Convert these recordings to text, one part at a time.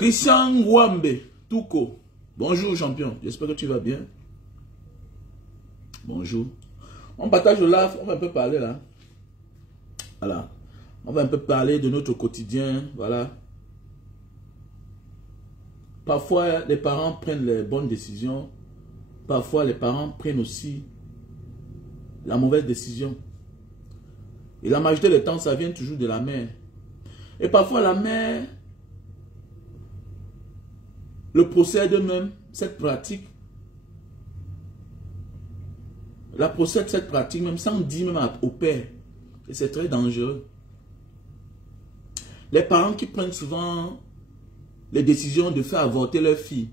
Christian Wambe, Touko. Bonjour champion, j'espère que tu vas bien. Bonjour. On partage le live, on va un peu parler là. Voilà. On va un peu parler de notre quotidien, voilà. Parfois, les parents prennent les bonnes décisions. Parfois, les parents prennent aussi la mauvaise décision. Et la majorité du temps, ça vient toujours de la mère. Et parfois, la mère le procède même, cette pratique. La procède cette pratique même sans dire même au père. Et c'est très dangereux. Les parents qui prennent souvent les décisions de faire avorter leur fille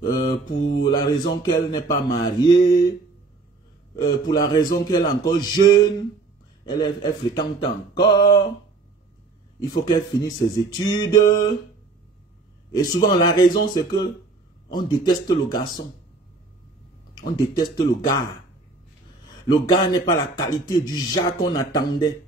pour la raison qu'elle n'est pas mariée, pour la raison qu'elle est encore jeune, elle est fréquente encore, il faut qu'elle finisse ses études. Et souvent la raison c'est que on déteste le garçon. On déteste le gars. Le gars n'est pas la qualité du genre qu'on attendait.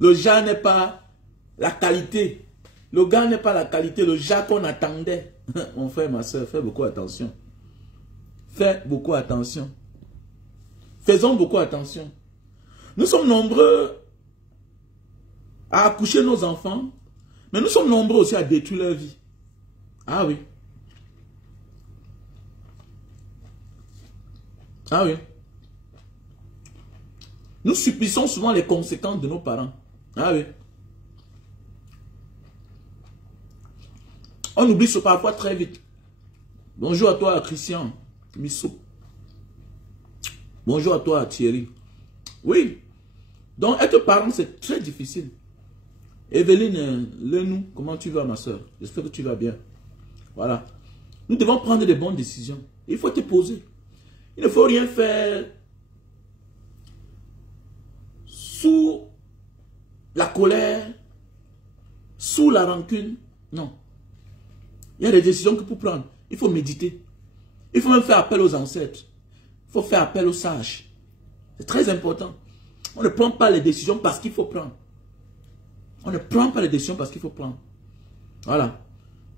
Le genre n'est pas la qualité. Le gars n'est pas la qualité, le genre qu'on attendait. Mon frère, ma soeur, fais beaucoup attention. Fais beaucoup attention. Faisons beaucoup attention. Nous sommes nombreux à accoucher nos enfants, mais nous sommes nombreux aussi à détruire leur vie. Ah oui. Ah oui. Nous subissons souvent les conséquences de nos parents. Ah oui. On oublie ce parfois très vite. Bonjour à toi, Christian Missou. Bonjour à toi, Thierry. Oui. Donc, être parent, c'est très difficile. Evelyne Lenou, comment tu vas, ma soeur? J'espère que tu vas bien. Voilà. Nous devons prendre des bonnes décisions. Il faut te poser. Il ne faut rien faire sous la colère, sous la rancune. Non. Il y a des décisions que pour prendre, il faut méditer. Il faut même faire appel aux ancêtres. Il faut faire appel aux sages. C'est très important. On ne prend pas les décisions parce qu'il faut prendre. On ne prend pas les décisions parce qu'il faut prendre. Voilà.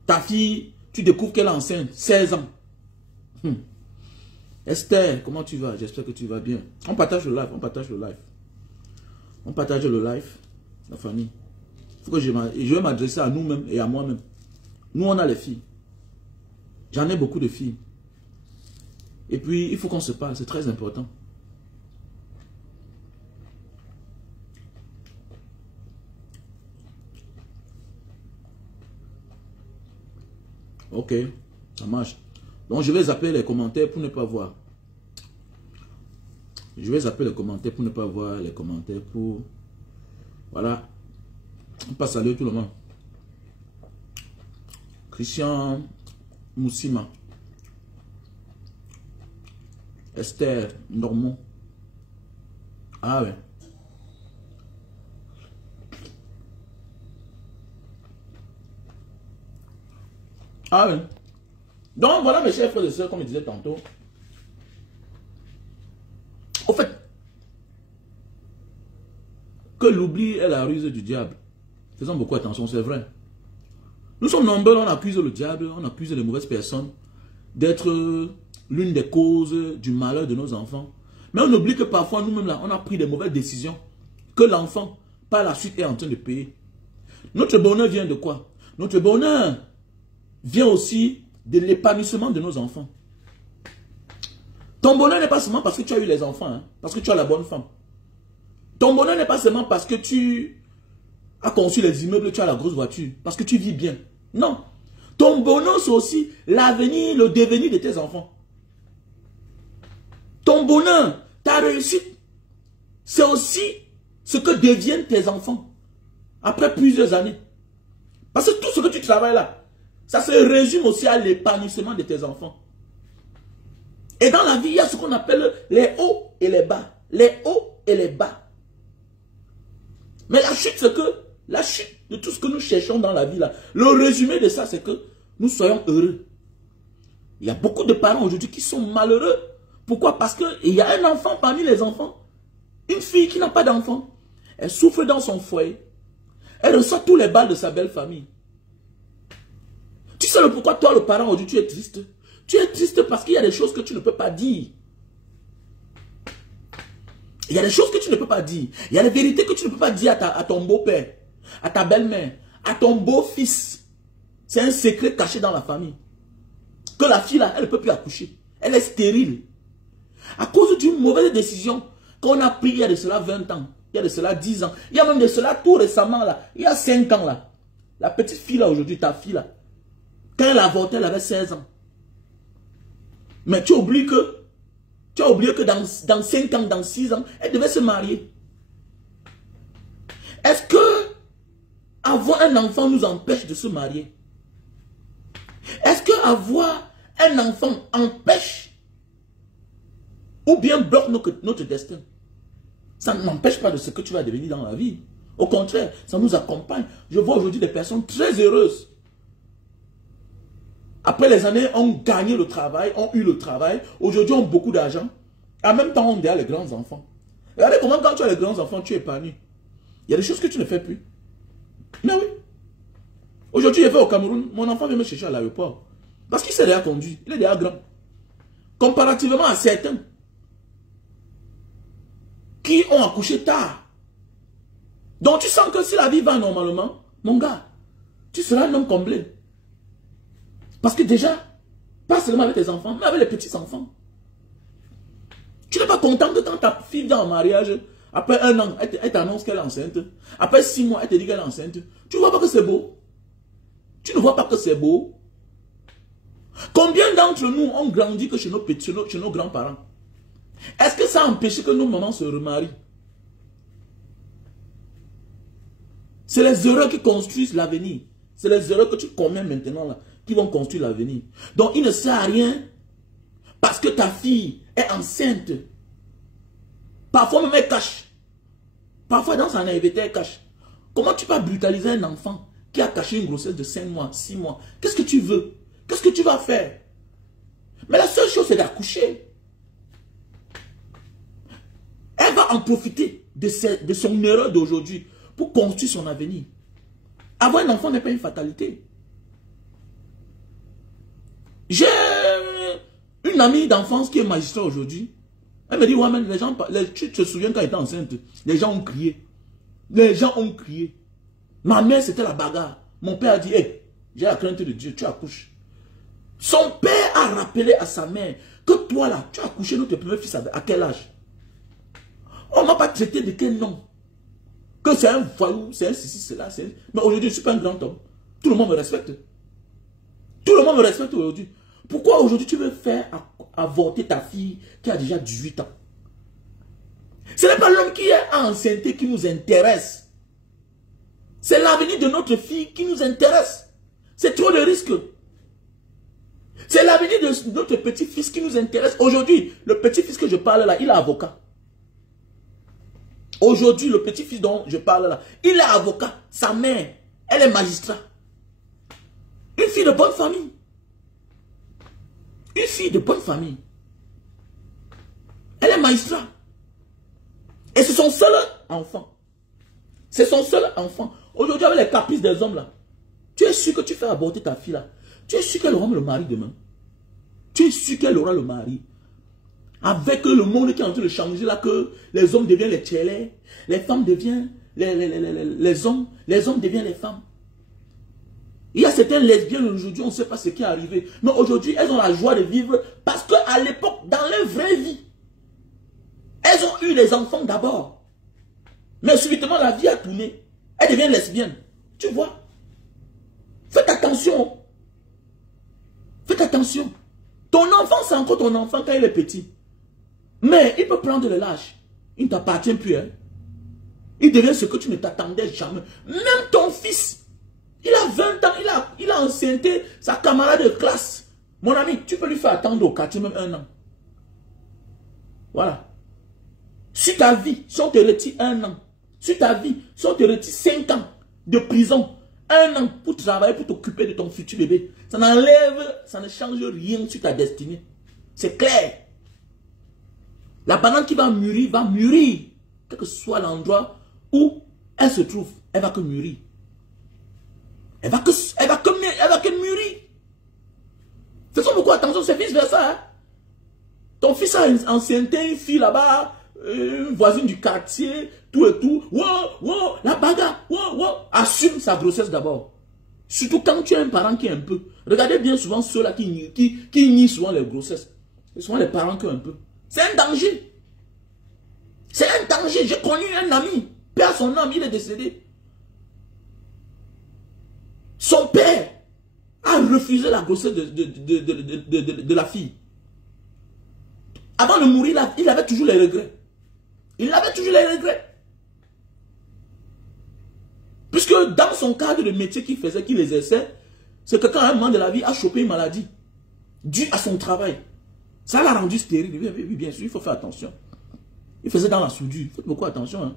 Ta fille, tu découvres qu'elle est enceinte, 16 ans. Esther, comment tu vas? J'espère que tu vas bien. On partage le live, on partage le live. On partage le live, la famille. Il faut que je vais m'adresser à nous-mêmes et à moi-même. Nous, on a les filles. J'en ai beaucoup de filles. Et puis, il faut qu'on se parle, c'est très important. Ok, ça marche. Donc, je vais zapper les commentaires pour ne pas voir. Je vais zapper les commentaires pour ne pas voir les commentaires pour... Voilà. On passe saluer tout le monde. Christian Moussima. Esther Normand. Ah ouais. Ah ouais. Donc voilà mes chers frères et sœurs, comme je disais tantôt. Au fait, que l'oubli est la ruse du diable. Faisons beaucoup attention, c'est vrai. Nous sommes nombreux, on accuse le diable, on accuse les mauvaises personnes d'être l'une des causes du malheur de nos enfants. Mais on oublie que parfois nous-mêmes là, on a pris des mauvaises décisions que l'enfant, par la suite, est en train de payer. Notre bonheur vient de quoi? Notre bonheur vient aussi de l'épanouissement de nos enfants. Ton bonheur n'est pas seulement parce que tu as eu les enfants, hein, parce que tu as la bonne femme. Ton bonheur n'est pas seulement parce que tu as conçu les immeubles, tu as la grosse voiture, parce que tu vis bien. Non. Ton bonheur, c'est aussi l'avenir, le devenir de tes enfants. Ton bonheur, ta réussite, c'est aussi ce que deviennent tes enfants après plusieurs années. Parce que tout ce que tu travailles là, ça se résume aussi à l'épanouissement de tes enfants. Et dans la vie, il y a ce qu'on appelle les hauts et les bas. Les hauts et les bas. Mais la chute, c'est que la chute de tout ce que nous cherchons dans la vie là, le résumé de ça, c'est que nous soyons heureux. Il y a beaucoup de parents aujourd'hui qui sont malheureux. Pourquoi? Parce qu'il y a un enfant parmi les enfants. Une fille qui n'a pas d'enfant. Elle souffre dans son foyer. Elle reçoit tous les balles de sa belle famille. Tu sais le pourquoi toi, le parent, aujourd'hui, tu es triste? Tu es triste parce qu'il y a des choses que tu ne peux pas dire. Il y a des choses que tu ne peux pas dire. Il y a des vérités que tu ne peux pas dire à ton beau-père, à ta belle-mère, à ton beau-fils. C'est un secret caché dans la famille. Que la fille là, elle ne peut plus accoucher. Elle est stérile. À cause d'une mauvaise décision qu'on a prise il y a de cela 20 ans. Il y a de cela 10 ans. Il y a même de cela tout récemment là. Il y a 5 ans là. La petite fille là aujourd'hui, ta fille là. Quand elle a avorté, elle avait 16 ans. Mais tu oublies que dans 5 ans, dans 6 ans, elle devait se marier. Est-ce que avoir un enfant nous empêche de se marier? Est-ce que avoir un enfant empêche ou bien bloque notre destin? Ça ne m'empêche pas de ce que tu vas devenir dans la vie. Au contraire, ça nous accompagne. Je vois aujourd'hui des personnes très heureuses. Après les années, ont gagné le travail, ont eu le travail. Aujourd'hui, ont beaucoup d'argent. En même temps, on a les grands enfants. Regardez comment quand tu as les grands enfants, tu es épanoui. Il y a des choses que tu ne fais plus. Mais oui. Aujourd'hui, je vais au Cameroun. Mon enfant vient me chercher à l'aéroport. Parce qu'il s'est déjà conduit. Il est déjà grand. Comparativement à certains qui ont accouché tard. Donc tu sens que si la vie va normalement, mon gars, tu seras un homme comblé. Parce que déjà, pas seulement avec tes enfants, mais avec les petits-enfants. Tu n'es pas content que quand ta fille vient en mariage, après 1 an, elle t'annonce qu'elle est enceinte. Après 6 mois, elle te dit qu'elle est enceinte. Tu ne vois pas que c'est beau? Tu ne vois pas que c'est beau? Combien d'entre nous ont grandi que chez nos grands-parents? Est-ce que ça a empêché que nos mamans se remarient? C'est les erreurs qui construisent l'avenir. C'est les erreurs que tu commets maintenant là, qui vont construire l'avenir. Donc il ne sert à rien parce que ta fille est enceinte. Parfois même elle cache. Parfois dans sa naïveté elle cache. Comment tu vas brutaliser un enfant qui a caché une grossesse de 5 mois, 6 mois? Qu'est-ce que tu veux? Qu'est-ce que tu vas faire? Mais la seule chose c'est d'accoucher. Elle va en profiter de son erreur d'aujourd'hui pour construire son avenir. Avoir un enfant n'est pas une fatalité. J'ai une amie d'enfance qui est magistrat aujourd'hui. Elle me dit, ouais, mais les gens, tu te souviens quand elle était enceinte, les gens ont crié. Les gens ont crié. Ma mère, c'était la bagarre. Mon père a dit, hey, j'ai la crainte de Dieu, tu accouches. Son père a rappelé à sa mère que toi là, tu as accouché notre premier fils à quel âge? On ne m'a pas traité de quel nom? Que c'est un voyou, c'est un ceci, c'est là. Mais aujourd'hui, je ne suis pas un grand homme. Tout le monde me respecte. Tout le monde me respecte aujourd'hui. Pourquoi aujourd'hui tu veux faire avorter ta fille qui a déjà 18 ans? Ce n'est pas l'homme qui est enceinte qui nous intéresse. C'est l'avenir de notre fille qui nous intéresse. C'est trop de risques. C'est l'avenir de notre petit-fils qui nous intéresse. Aujourd'hui, le petit-fils que je parle là, il est avocat. Aujourd'hui, le petit-fils dont je parle là, il est avocat. Sa mère, elle est magistrat. Une fille de bonne famille. Une fille de bonne famille. Elle est magistrat. Et c'est son seul enfant. C'est son seul enfant. Aujourd'hui, avec les caprices des hommes là, tu es sûr que tu fais avorter ta fille là. Tu es sûr qu'elle aura le mari demain. Tu es sûr qu'elle aura le mari. Avec le monde qui est en train de changer là, que les hommes deviennent les tchélés, les femmes deviennent les hommes deviennent les femmes. Il y a certaines lesbiennes aujourd'hui, on ne sait pas ce qui est arrivé. Mais aujourd'hui, elles ont la joie de vivre parce qu'à l'époque, dans leur vraie vie, elles ont eu les enfants d'abord. Mais subitement, la vie a tourné. Elles deviennent lesbiennes. Tu vois? Faites attention. Faites attention. Ton enfant, c'est encore ton enfant quand il est petit. Mais il peut prendre le lâche. Il ne t'appartient plus. Hein? Il devient ce que tu ne t'attendais jamais. Même ton fils, il a 20 ans, il a enceinté sa camarade de classe. Mon ami, tu peux lui faire attendre au quartier même 1 an. Voilà. Sur ta vie, si on te retire 1 an, sur ta vie, si on te retire 5 ans de prison, 1 an pour travailler, pour t'occuper de ton futur bébé, ça n'enlève, ça ne change rien sur ta destinée. C'est clair. La banane qui va mûrir, quel que soit l'endroit où elle se trouve, elle va que mûrir. Elle va que mûrir. Faisons beaucoup attention, c'est vice versa. Hein? Ton fils a enceinté une fille là-bas, une voisine du quartier, tout et tout. Wow, la bagarre, wow. Assume sa grossesse d'abord. Surtout quand tu as un parent qui est un peu. Regardez bien souvent ceux-là qui nient souvent les grossesses. C'est souvent les parents qui ont un peu. C'est un danger. C'est un danger. J'ai connu un ami. Père, son âme, il est décédé. Son père a refusé la grossesse de la fille. Avant de mourir, il avait toujours les regrets. Il avait toujours les regrets. Puisque dans son cadre de métier qu'il faisait, qu'il exerçait, c'est que quand un moment de la vie a chopé une maladie, due à son travail, ça l'a rendu stérile. Oui, bien sûr, il faut faire attention. Il faisait dans la soudure. Faites beaucoup attention. Hein.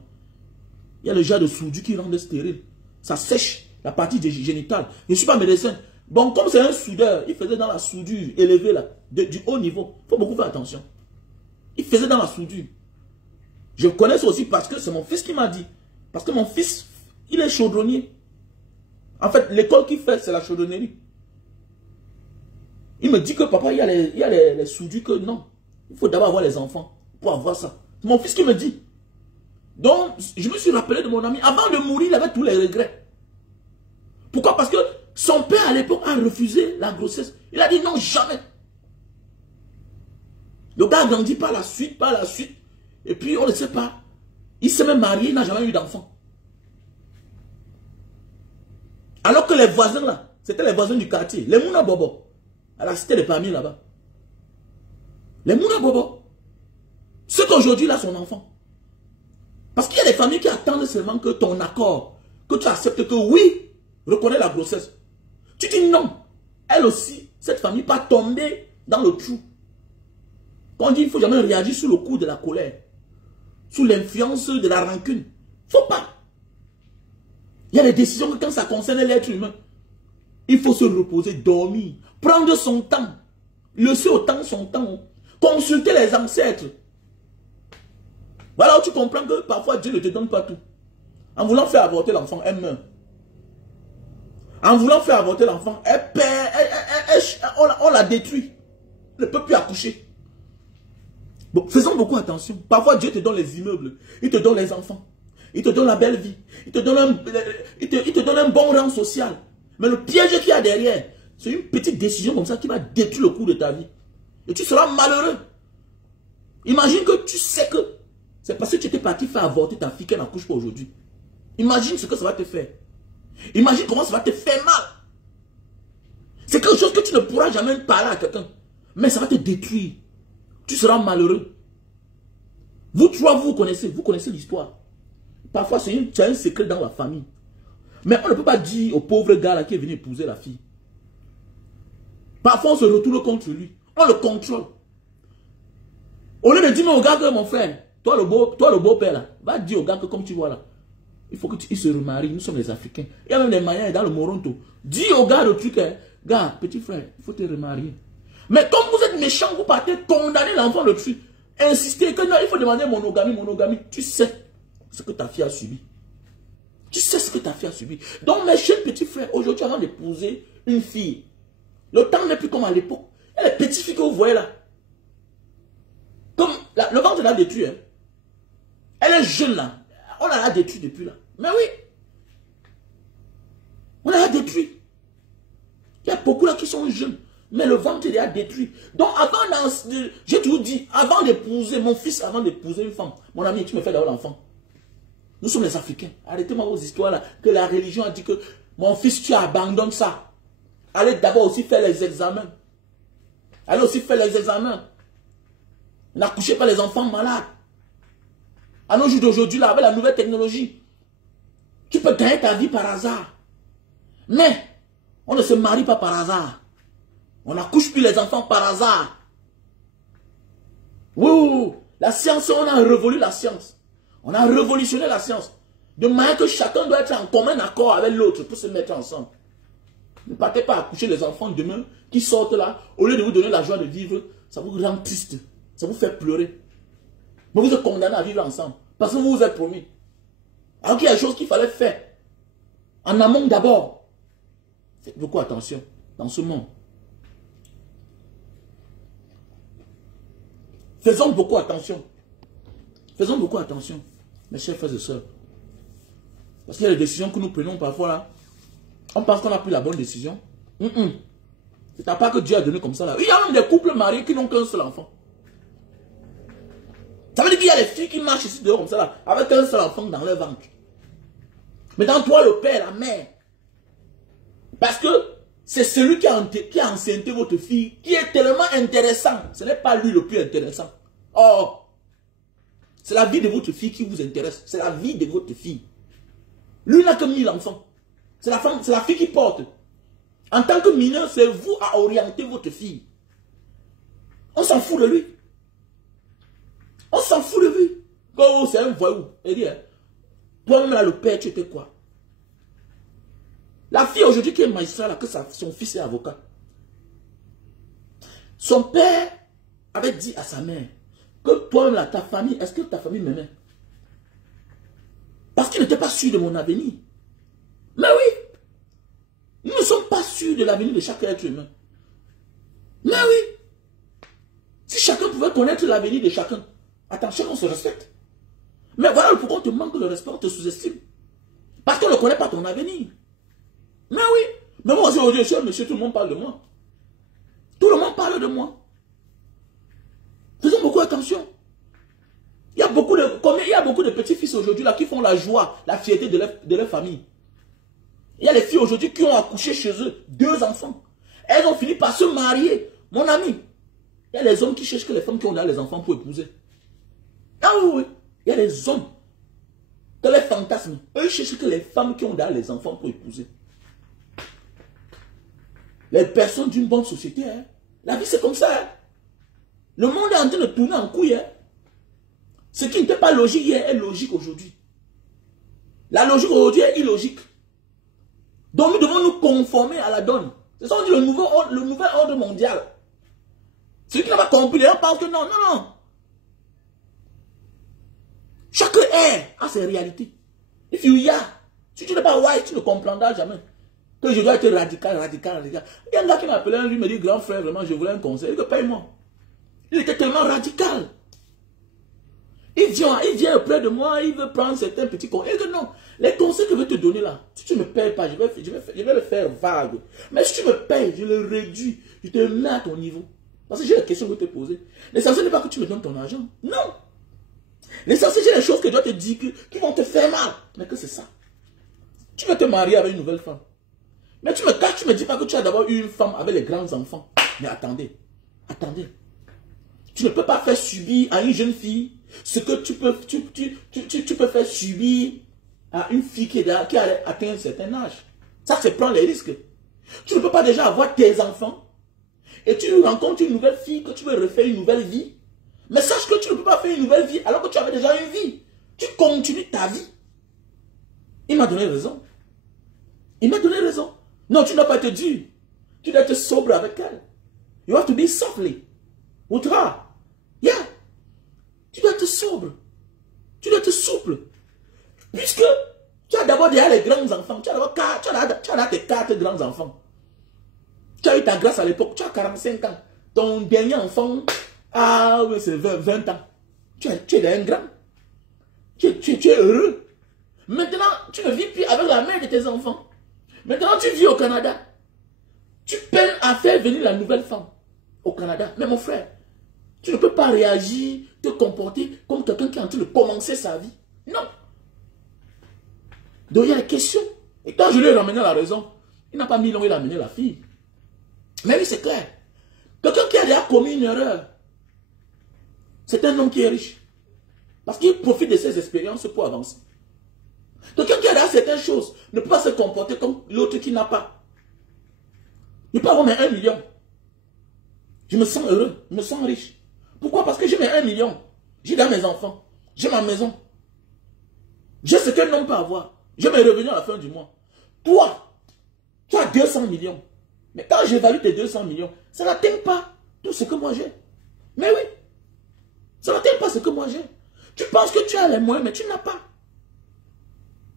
Il y a le genre de soudure qui rend stérile. Ça sèche la partie génitale. Je ne suis pas médecin. Bon, comme c'est un soudeur, il faisait dans la soudure élevée, là, du haut niveau. Il faut beaucoup faire attention. Il faisait dans la soudure. Je connais ça aussi parce que c'est mon fils qui m'a dit. Parce que mon fils, il est chaudronnier. En fait, l'école qu'il fait, c'est la chaudronnerie. Il me dit que papa, il y a les soudures que non. Il faut d'abord avoir les enfants pour avoir ça. C'est mon fils qui me dit. Donc, je me suis rappelé de mon ami. Avant de mourir, il avait tous les regrets. Pourquoi? Parce que son père, à l'époque, a refusé la grossesse. Il a dit non, jamais. Le gars a grandi par la suite. Et puis, on ne sait pas. Il s'est même marié, il n'a jamais eu d'enfant. Alors que les voisins, là, c'était les voisins du quartier. Les Mouna Bobo. À la cité des Palmiers, là-bas. Les Mouna Bobo. Ceux qu'aujourd'hui, là, son enfant. Parce qu'il y a des familles qui attendent seulement que ton accord, que tu acceptes que oui, reconnais la grossesse. Tu dis non. Elle aussi, cette famille, pas tomber dans le trou. Quand on dit il ne faut jamais réagir sous le coup de la colère, sous l'influence de la rancune. Il ne faut pas. Il y a des décisions que quand ça concerne l'être humain, il faut se reposer, dormir, prendre son temps, laisser au temps son temps, consulter les ancêtres. Voilà où tu comprends que parfois Dieu ne te donne pas tout. En voulant faire avorter l'enfant, elle meurt. En voulant faire avorter l'enfant, elle perd, on la détruit. Elle ne peut plus accoucher. Bon, faisons beaucoup attention. Parfois Dieu te donne les immeubles, il te donne les enfants, il te donne la belle vie, il te donne un bon rang social. Mais le piège qu'il y a derrière, c'est une petite décision comme ça qui va détruire le cours de ta vie. Et tu seras malheureux. Imagine que tu sais que c'est parce que tu étais parti faire avorter ta fille qu'elle n'accouche pas aujourd'hui. Imagine ce que ça va te faire. Imagine comment ça va te faire mal. C'est quelque chose que tu ne pourras jamais parler à quelqu'un. Mais ça va te détruire. Tu seras malheureux. Vous trois, vous connaissez l'histoire. Parfois, c'est un secret dans la famille. Mais on ne peut pas dire au pauvre gars là qui est venu épouser la fille. Parfois, on se retourne contre lui. On le contrôle. Au lieu de dire au gars que mon frère, toi le beau-père là, va dire au gars que comme tu vois là, il faut qu'il se remarie, nous sommes les Africains. Il y a même les Mayens dans le Moronto. Dis au gars le truc, hein, gars, petit frère, il faut te remarier. Mais comme vous êtes méchant, vous partez condamner l'enfant le truc. Insistez que non, il faut demander monogamie. Tu sais ce que ta fille a subi. Tu sais ce que ta fille a subi. Donc mes chers petits frères, aujourd'hui avant d'épouser une fille, le temps n'est plus comme à l'époque. Il y a les petites filles que vous voyez là. Comme le ventre l'a détruit. Hein. Elle est jeune là. On l'a détruit depuis là. Mais oui. On l'a détruit. Il y a beaucoup là qui sont jeunes. Mais le ventre il est détruit. Donc avant, j'ai toujours dit, avant d'épouser, mon fils, avant d'épouser une femme, mon ami, tu me fais d'avoir l'enfant. Nous sommes les Africains. Arrêtez-moi vos histoires là. Que la religion a dit que mon fils, tu abandonnes ça. Allez d'abord aussi faire les examens. Allez aussi faire les examens. N'accouchez pas les enfants malades. À nos jours d'aujourd'hui, là, avec la nouvelle technologie, tu peux gagner ta vie par hasard. Mais, on ne se marie pas par hasard. On n'accouche plus les enfants par hasard. Oui, la science, on a révolu la science. On a révolutionné la science. De manière que chacun doit être en commun accord avec l'autre pour se mettre ensemble. Ne partez pas accoucher les enfants demain qui sortent là. Au lieu de vous donner la joie de vivre, ça vous rend triste. Ça vous fait pleurer. Mais vous êtes condamnés à vivre ensemble. Parce que vous vous êtes promis. Alors qu'il y a des choses qu'il fallait faire. En amont d'abord. Faites beaucoup attention dans ce monde. Faisons beaucoup attention. Faisons beaucoup attention, mes chers frères et sœurs. Parce qu'il y a des décisions que nous prenons parfois là. On pense qu'on a pris la bonne décision. C'est à part que Dieu a donné comme ça là. Il y a même des couples mariés qui n'ont qu'un seul enfant. Ça veut dire qu'il y a des filles qui marchent ici dehors comme ça là, avec un seul enfant dans leur ventre. Mais dans toi, le père, la mère. Parce que c'est celui qui a enceinté votre fille qui est tellement intéressant. Ce n'est pas lui le plus intéressant. Oh, c'est la vie de votre fille qui vous intéresse. C'est la vie de votre fille. Lui n'a que 1000 enfants. C'est la fille qui porte. En tant que mineur, c'est vous à orienter votre fille. On s'en fout de lui. On s'en fout de lui. Oh, c'est un voyou. Il dit, toi-même là, le père, tu étais quoi? La fille aujourd'hui qui est magistrat, là, que son fils est avocat. Son père avait dit à sa mère que toi-même là, ta famille, est-ce que ta famille m'aimait? Parce qu'il n'était pas sûr de mon avenir. Mais oui, nous ne sommes pas sûrs de l'avenir de chaque être humain. Mais oui, si chacun pouvait connaître l'avenir de chacun, attends, chacun se respecte. Mais voilà pourquoi on te manque le respect, on te sous-estime. Parce qu'on ne connaît pas ton avenir. Mais oui, mais moi aussi, aujourd'hui, je suis un monsieur, tout le monde parle de moi. Tout le monde parle de moi. Faisons beaucoup attention. Il y a beaucoup de petits-fils aujourd'hui là qui font la joie, la fierté de leur famille. Il y a les filles aujourd'hui qui ont accouché chez eux 2 enfants. Elles ont fini par se marier. Mon ami, il y a les hommes qui cherchent que les femmes qui ont déjà les enfants pour épouser. Ah oui, oui. Il y a les hommes. Dans les fantasmes, eux ils cherchent que les femmes qui ont déjà les enfants pour épouser. Les personnes d'une bonne société, hein. La vie c'est comme ça. Hein. Le monde est en train de tourner en couille. Hein. Ce qui n'était pas logique hier est logique aujourd'hui. La logique aujourd'hui est illogique. Donc nous devons nous conformer à la donne. C'est ça qu'on dit le nouvel ordre mondial. Celui qui n'a pas compris, les gens pensent que non, non, non. Chaque ère a ses réalités. If you are, si tu n'es pas white, tu ne comprendras jamais. Que je dois être radical, radical, radical. Il y a un gars qui m'a appelé un jour, il me dit, grand frère, vraiment, je voulais un conseil. Il dit, paye-moi. Il était tellement radical. Il vient auprès de moi, il veut prendre certains petits conseils. Il dit, non, les conseils que je vais te donner là, si tu ne me payes pas, je vais le faire vague. Mais si tu me payes, je le réduis, je te mets à ton niveau. Parce que j'ai des questions que je vais te poser. L'essentiel n'est pas que tu me donnes ton argent. Non. L'essentiel, j'ai des choses que je dois te dire qui vont te faire mal. Mais que c'est ça. Tu veux te marier avec une nouvelle femme. Mais tu me dis pas que tu as d'abord eu une femme avec les grands enfants. Mais attendez, attendez. Tu ne peux pas faire subir à une jeune fille ce que tu peux faire subir à une fille qui a atteint un certain âge. Ça, c'est prendre les risques. Tu ne peux pas déjà avoir tes enfants et tu rencontres une nouvelle fille que tu veux refaire une nouvelle vie. Mais sache que tu ne peux pas faire une nouvelle vie alors que tu avais déjà une vie. Tu continues ta vie. Il m'a donné raison. Il m'a donné raison. Non, tu ne dois pas être dur. Tu dois être sobre avec elle. You have to be softly. With her. Yeah. Tu dois être sobre. Tu dois être souple. Puisque tu as d'abord déjà les grands enfants. Tu as tes 4 grands enfants. Tu as eu ta grâce à l'époque. Tu as 45 ans. Ton dernier enfant, c'est 20 ans. Tu es un grand. Tu es heureux. Maintenant, tu ne vis plus avec la mère de tes enfants. Maintenant, tu vis au Canada. Tu peines à faire venir la nouvelle femme au Canada. Mais mon frère, tu ne peux pas réagir, te comporter comme quelqu'un qui est en train de commencer sa vie. Non. Donc, il y a des questions. Et quand je lui ai ramené la raison, il n'a pas mis long, il a amené la fille. Mais oui, c'est clair. Quelqu'un qui a déjà commis une erreur, c'est un homme qui est riche. Parce qu'il profite de ses expériences pour avancer. Quelqu'un qui a déjà certaines choses ne peut pas se comporter comme l'autre qui n'a pas. Il peut avoir mes 1 million. Je me sens heureux, je me sens riche. Pourquoi? Parce que j'ai mes 1 million. J'ai dans mes enfants. J'ai ma maison. J'ai ce qu'un homme peut avoir. J'ai mes revenus à la fin du mois. Toi, tu as 200 millions. Mais quand j'évalue tes 200 millions, ça n'atteint pas tout ce que moi j'ai. Mais oui. Ça n'atteint pas ce que moi j'ai. Tu penses que tu as les moyens, mais tu n'as pas.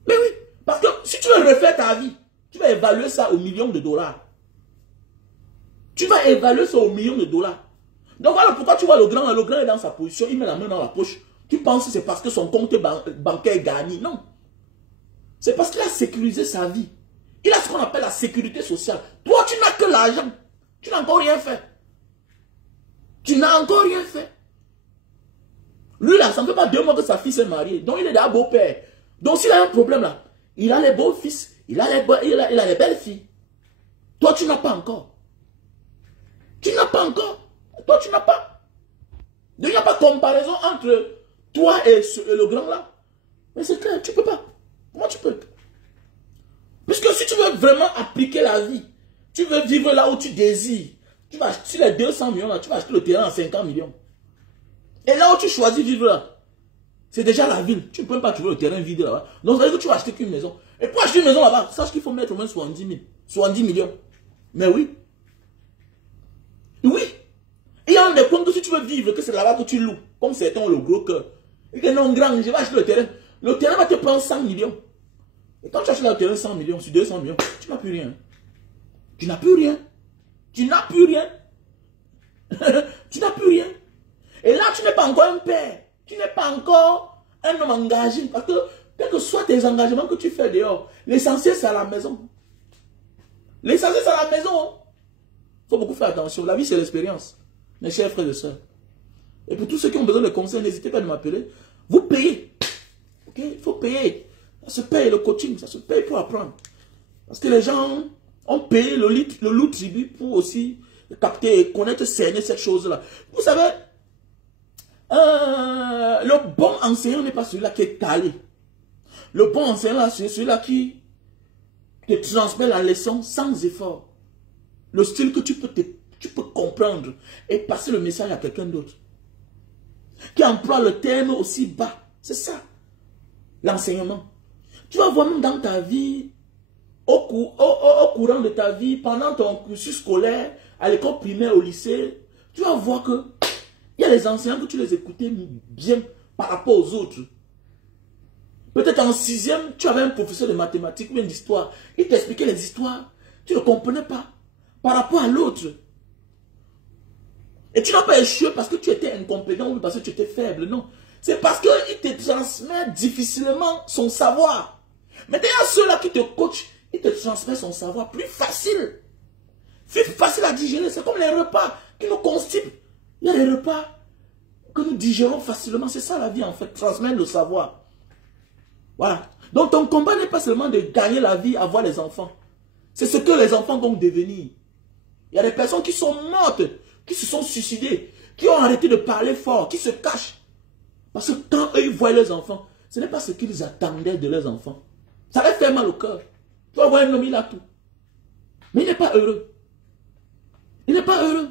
Mais oui, parce que si tu veux refaire ta vie, tu vas évaluer ça aux millions de dollars. Tu vas évaluer ça aux millions de dollars. Donc voilà pourquoi tu vois le grand est dans sa position, il met la main dans la poche. Tu penses que c'est parce que son compte bancaire est gagné. Non. C'est parce qu'il a sécurisé sa vie. Il a ce qu'on appelle la sécurité sociale. Toi, tu n'as que l'argent. Tu n'as encore rien fait. Tu n'as encore rien fait. Lui, là, ça ne fait pas 2 mois que sa fille s'est mariée. Donc, il est déjà beau-père. Donc, s'il a un problème, là, il a les beaux-fils. Il a les belles filles. Toi, tu n'as pas encore. Tu n'as pas encore. Toi, tu n'as pas. Donc, il n'y a pas de comparaison entre toi et le grand, là. Mais c'est clair, tu ne peux pas. Comment tu peux? Puisque si tu veux vraiment appliquer la vie, tu veux vivre là où tu désires, tu vas acheter les 200 millions là, tu vas acheter le terrain à 50 millions. Et là où tu choisis vivre là, c'est déjà la ville. Tu ne peux pas trouver le terrain vide là-bas. Donc ça veut dire que tu vas acheter qu'une maison. Et pour acheter une maison là-bas, sache qu'il faut mettre au moins 70 000, 70 millions. Mais oui. Oui. Et il y a un des points que si tu veux vivre, que c'est là-bas que tu loues, comme certains ont le gros cœur. Et que non, grand, je vais acheter le terrain. Le terrain va te prendre 100 millions. Et quand tu achètes le terrain 100 millions sur 200 millions, tu n'as plus rien. Tu n'as plus rien. Tu n'as plus rien. Tu n'as plus rien. Et là, tu n'es pas encore un père. Tu n'es pas encore un homme engagé. Parce que, quels que soient tes engagements que tu fais dehors, l'essentiel, c'est à la maison. L'essentiel, c'est à la maison. Il faut beaucoup faire attention. La vie, c'est l'expérience. Mes chers frères et sœurs. Et pour tous ceux qui ont besoin de conseils, n'hésitez pas à m'appeler. Vous payez. Ok? Il faut payer. Ça se paye, le coaching, ça se paye pour apprendre. Parce que les gens ont payé le loup tribut pour aussi capter et connaître, cerner cette chose-là. Vous savez, le bon enseignant n'est pas celui-là qui est calé. Le bon enseignant, c'est celui-là qui te transmet la leçon sans effort. Le style que tu peux comprendre et passer le message à quelqu'un d'autre. Qui emploie le terme aussi bas. C'est ça, l'enseignement. Tu vas voir même dans ta vie, au courant de ta vie, pendant ton cursus scolaire, à l'école primaire, au lycée, tu vas voir que il y a les enseignants que tu les écoutais bien par rapport aux autres. Peut-être en 6e, tu avais un professeur de mathématiques ou d'histoire. Il t'expliquait les histoires. Tu ne comprenais pas par rapport à l'autre. Et tu n'as pas échoué parce que tu étais incompétent ou parce que tu étais faible. Non. C'est parce qu'il te transmet difficilement son savoir. Mais d'ailleurs, ceux-là qui te coachent, ils te transmettent son savoir plus facile. C'est facile à digérer. C'est comme les repas qui nous constipent. Il y a des repas que nous digérons facilement. C'est ça la vie en fait. Transmettre le savoir. Voilà. Donc ton combat n'est pas seulement de gagner la vie, avoir les enfants. C'est ce que les enfants vont devenir. Il y a des personnes qui sont mortes, qui se sont suicidées, qui ont arrêté de parler fort, qui se cachent. Parce que quand eux, ils voient leurs enfants, ce n'est pas ce qu'ils attendaient de leurs enfants. Ça leur fait mal au cœur. Tu vas voir un homme, il a tout. Mais il n'est pas heureux. Il n'est pas heureux.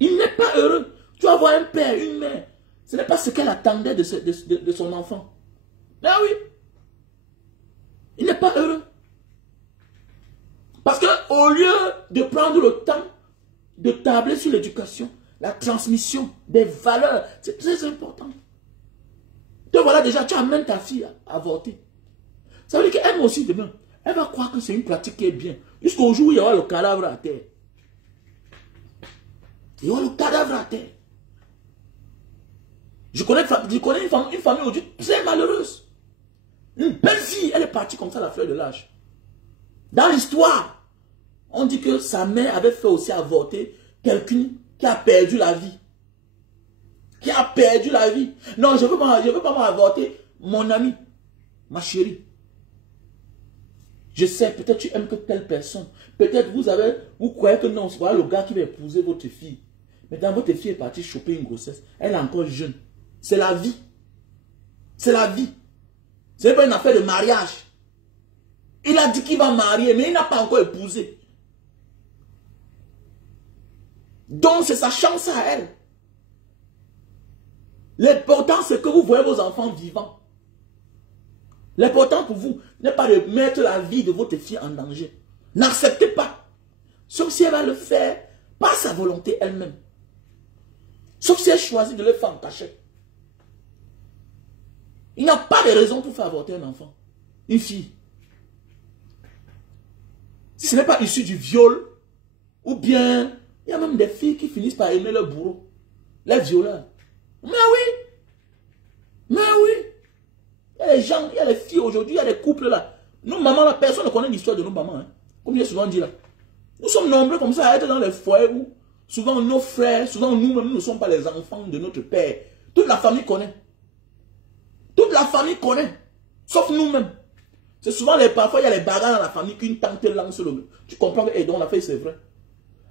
Il n'est pas heureux. Tu vas voir un père, une mère. Ce n'est pas ce qu'elle attendait de son enfant. Ah oui. Il n'est pas heureux. Parce qu'au lieu de prendre le temps de tabler sur l'éducation, la transmission des valeurs, c'est très important. Donc voilà, déjà, tu amènes ta fille à avorter. Ça veut dire qu'elle aussi, demain, elle va croire que c'est une pratique qui est bien. Jusqu'au jour où il y aura le cadavre à terre. Il y aura le cadavre à terre. Je connais une famille aujourd'hui très malheureuse. Une belle fille, elle est partie comme ça à la fleur de l'âge. Dans l'histoire, on dit que sa mère avait fait aussi avorter quelqu'un qui a perdu la vie. Qui a perdu la vie. Non, je ne veux pas m'avorter mon ami, ma chérie. Je sais, peut-être tu aimes que telle personne. Peut-être vous croyez que non, c'est voilà le gars qui va épouser votre fille. Mais quand votre fille est partie choper une grossesse, elle est encore jeune. C'est la vie. C'est la vie. Ce n'est pas une affaire de mariage. Il a dit qu'il va marier, mais il n'a pas encore épousé. Donc c'est sa chance à elle. L'important c'est que vous voyez vos enfants vivants. L'important pour vous n'est pas de mettre la vie de votre fille en danger. N'acceptez pas. Sauf si elle va le faire par sa volonté elle-même. Sauf si elle choisit de le faire en cachette. Il n'y a pas de raison pour faire avorter un enfant. Une fille. Si ce n'est pas issu du viol, ou bien, il y a même des filles qui finissent par aimer leur bourreau, les violeurs. Mais oui. Mais oui. Il y a les gens, il y a les filles aujourd'hui, il y a les couples là. Nous, maman, là, personne ne connaît l'histoire de nos mamans. Hein. Comme j'ai souvent dit là. Nous sommes nombreux comme ça à être dans les foyers où souvent nos frères, souvent nous-mêmes, nous ne sommes pas les enfants de notre père. Toute la famille connaît. Toute la famille connaît. Sauf nous-mêmes. C'est souvent parfois il y a les bagarres dans la famille qu'une tante lance le. Tu comprends que donc la fait c'est vrai.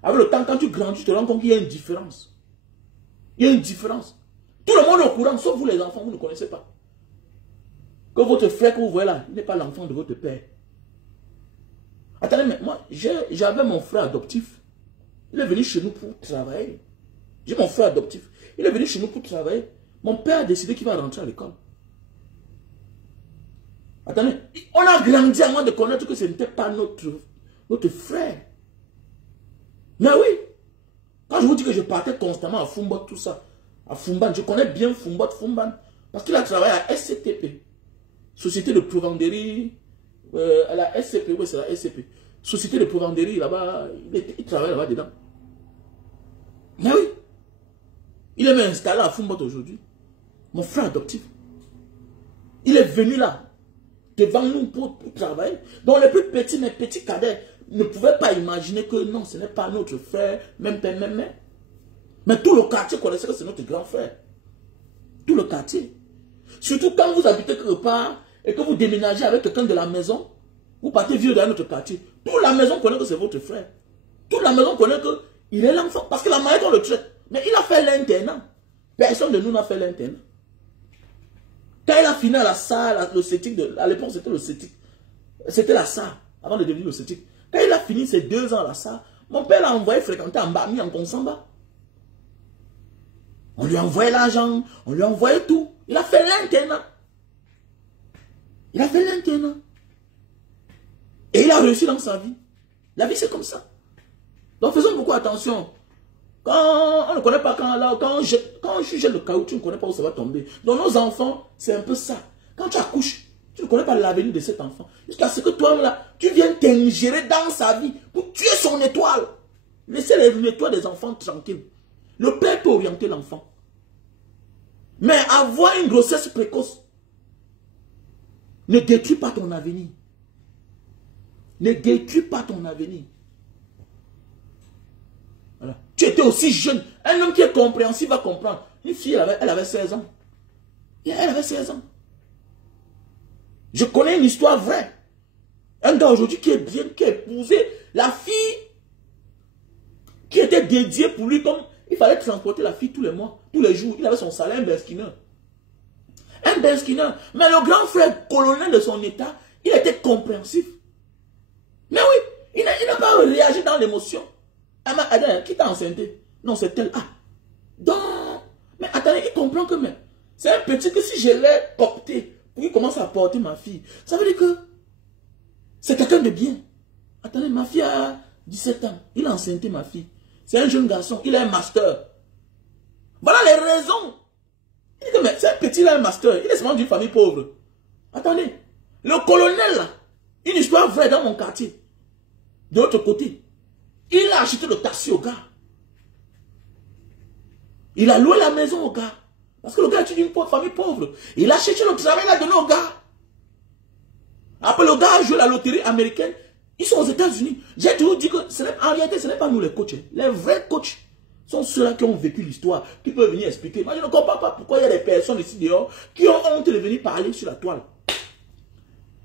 Avec le temps, quand tu grandis, tu te rends compte qu'il y a une différence. Il y a une différence. Tout le monde est au courant, sauf vous les enfants, vous ne connaissez pas. Que votre frère que vous voyez là, il n'est pas l'enfant de votre père. Attendez, mais moi, j'avais mon frère adoptif. Il est venu chez nous pour travailler. J'ai mon frère adoptif. Il est venu chez nous pour travailler. Mon père a décidé qu'il va rentrer à l'école. Attendez, on a grandi avant de connaître que ce n'était pas notre frère. Mais oui, quand je vous dis que je partais constamment à Fumbat, tout ça, à Fumban, je connais bien Fumbat, parce qu'il a travaillé à SCTP, Société de Provendérie, à la SCP, oui c'est la SCP, Société de Provendérie, là-bas, il travaille là-bas dedans. Mais oui, il est même installé à Fumbat aujourd'hui, mon frère adoptif. Il est venu là, devant nous pour travailler. Donc les plus petits, mes petits cadets, ne pouvaient pas imaginer que non, ce n'est pas notre frère, même père, même mère. Mais tout le quartier connaissait que c'est notre grand frère. Tout le quartier. Surtout quand vous habitez quelque part et que vous déménagez avec quelqu'un de la maison, vous partez vivre dans notre quartier. Toute la maison connaît que c'est votre frère. Toute la maison connaît qu'il est l'enfant. Parce que la manière qu'on le traite. Mais il a fait l'internat. Personne de nous n'a fait l'internat. Quand il a fini à la salle, le CETIC, à l'époque c'était le CETIC. C'était la salle, avant de devenir le CETIC. Quand il a fini ses 2 ans à la salle, mon père l'a envoyé fréquenter en bas, mis en Consamba. On lui a envoyé l'argent, on lui a envoyé tout. Il a fait l'internat. Il a fait l'internat. Et il a réussi dans sa vie. La vie c'est comme ça. Donc faisons beaucoup attention. Quand on ne connaît pas, quand je jette le caoutchouc, on ne connaît pas où ça va tomber. Donc nos enfants, c'est un peu ça. Quand tu accouches, tu ne connais pas l'avenir de cet enfant. Jusqu'à ce que toi, là, tu viennes t'ingérer dans sa vie pour tuer son étoile. Laissez l'étoile des enfants tranquilles. Le père peut orienter l'enfant. Mais avoir une grossesse précoce ne détruit pas ton avenir. Ne détruit pas ton avenir. Voilà. Tu étais aussi jeune. Un homme qui est compréhensif va comprendre. Une fille, elle avait 16 ans. Et elle avait 16 ans. Je connais une histoire vraie. Un gars aujourd'hui qui est bien, qui a épousé la fille qui était dédiée pour lui comme il fallait transporter la fille tous les mois, tous les jours. Il avait son salaire, un Benskiner. Un Benskiner. Mais le grand frère colonel de son état, il était compréhensif. Mais oui, il n'a pas réagi dans l'émotion. Qui t'a enceinté? Non, c'est elle. Ah, donc, mais attendez, il comprend que même. C'est un petit que si je l'ai coopté pour qu'il commence à porter ma fille, ça veut dire que c'est quelqu'un de bien. Attendez, ma fille a 17 ans. Il a enceinté ma fille. C'est un jeune garçon. Il a un master. Voilà les raisons. Il dit que c'est un petit, il a un master. Il est seulement d'une famille pauvre. Attendez. Le colonel, là, une histoire vraie dans mon quartier. De l'autre côté. Il a acheté le taxi au gars. Il a loué la maison au gars. Parce que le gars est d'une famille pauvre. Il a cherché le travail, il a donné au gars. Après, le gars a joué la loterie américaine. Ils sont aux États-Unis. J'ai toujours dit que, en réalité, ce n'est pas nous les coachs. Les vrais coachs sont ceux-là qui ont vécu l'histoire, qui peuvent venir expliquer. Moi, je ne comprends pas pourquoi il y a des personnes ici dehors qui ont honte de venir parler sur la toile.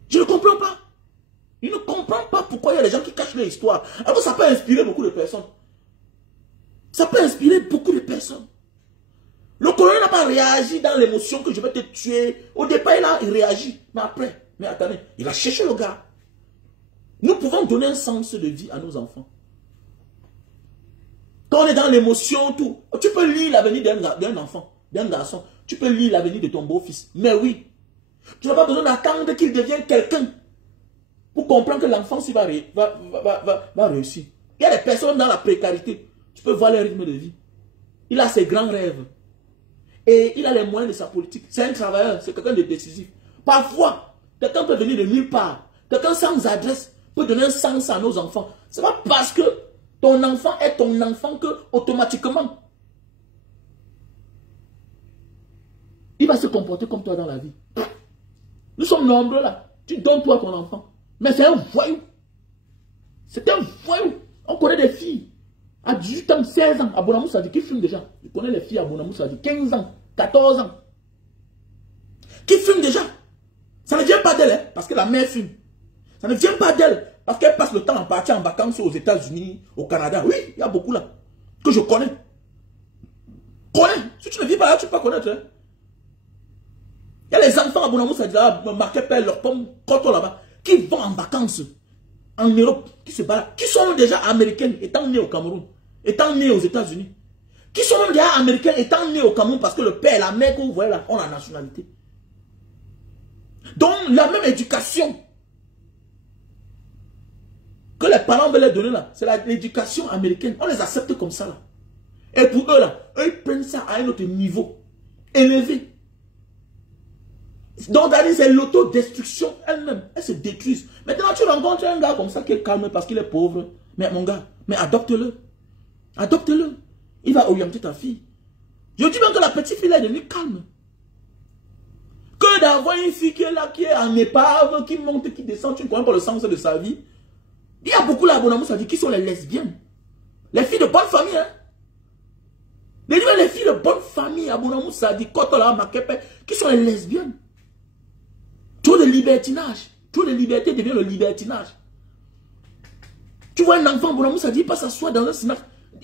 Je ne comprends pas. Je ne comprends pas pourquoi il y a des gens qui cachent leur histoire. Alors que ça peut inspirer beaucoup de personnes. Ça peut inspirer beaucoup de personnes. Le colonel n'a pas réagi dans l'émotion que je vais te tuer. Au départ, il réagit. Mais après, mais attendez, il a cherché le gars. Nous pouvons donner un sens de vie à nos enfants. Quand on est dans l'émotion, tout, tu peux lire l'avenir d'un enfant, d'un garçon. Tu peux lire l'avenir de ton beau-fils. Mais oui, tu n'as pas besoin d'attendre qu'il devienne quelqu'un pour comprendre que l'enfant va réussir. Il y a des personnes dans la précarité. Tu peux voir leur rythme de vie. Il a ses grands rêves. et il a les moyens de sa politique. C'est un travailleur, c'est quelqu'un de décisif. Parfois, quelqu'un peut venir de nulle part. Quelqu'un sans adresse peut donner un sens à nos enfants. Ce n'est pas parce que ton enfant est ton enfant que automatiquement il va se comporter comme toi dans la vie. Nous sommes nombreux là. Tu donnes toi à ton enfant. Mais c'est un voyou. C'est un voyou. On connaît des filles à 18 ans, 16 ans, à Bonamoussadi, qui fument déjà. Je connais les filles à Bonamoussadi, 15 ans, 14 ans. Qui fument déjà. Ça ne vient pas d'elle, hein, parce que la mère fume. Ça ne vient pas d'elle, parce qu'elle passe le temps à partir en vacances aux États-Unis, au Canada. Oui, il y a beaucoup là, que je connais. Connais. Si tu ne vis pas là, tu peux pas connaître. Hein. Il y a les enfants à Bonamoussadi, là, marqués par leur pomme, quand là-bas, qui vont en vacances en Europe, qui se baladent, qui sont déjà américains, étant nés au Cameroun, étant nés aux États-Unis. Qui sont déjà américains, étant nés au Cameroun, parce que le père et la mère que vous voyez là ont la nationalité. Donc, la même éducation que les parents veulent leur donner là, c'est l'éducation américaine. On les accepte comme ça là. Et pour eux là, eux ils prennent ça à un autre niveau, élevé. Donc, c'est l'autodestruction elle-même. Elles se détruisent. Maintenant, tu rencontres un gars comme ça qui est calme parce qu'il est pauvre. Mais mon gars, mais adopte-le. Adopte-le. Il va orienter ta fille. Je dis même que la petite fille est devenue calme. Que d'avoir une fille qui est là, qui est en épave, qui monte, qui descend, tu ne connais pas le sens de sa vie. Il y a beaucoup là, ça dit, qui sont les lesbiennes. Les filles de bonne famille, hein. Les filles de bonne famille, Abonamou Sadi, Kotola, Makepe, qui sont les lesbiennes. Tout le libertinage. Tout le liberté devient le libertinage. Tu vois un enfant, Abonamou Sadi, il passe s'asseoir dans un snack.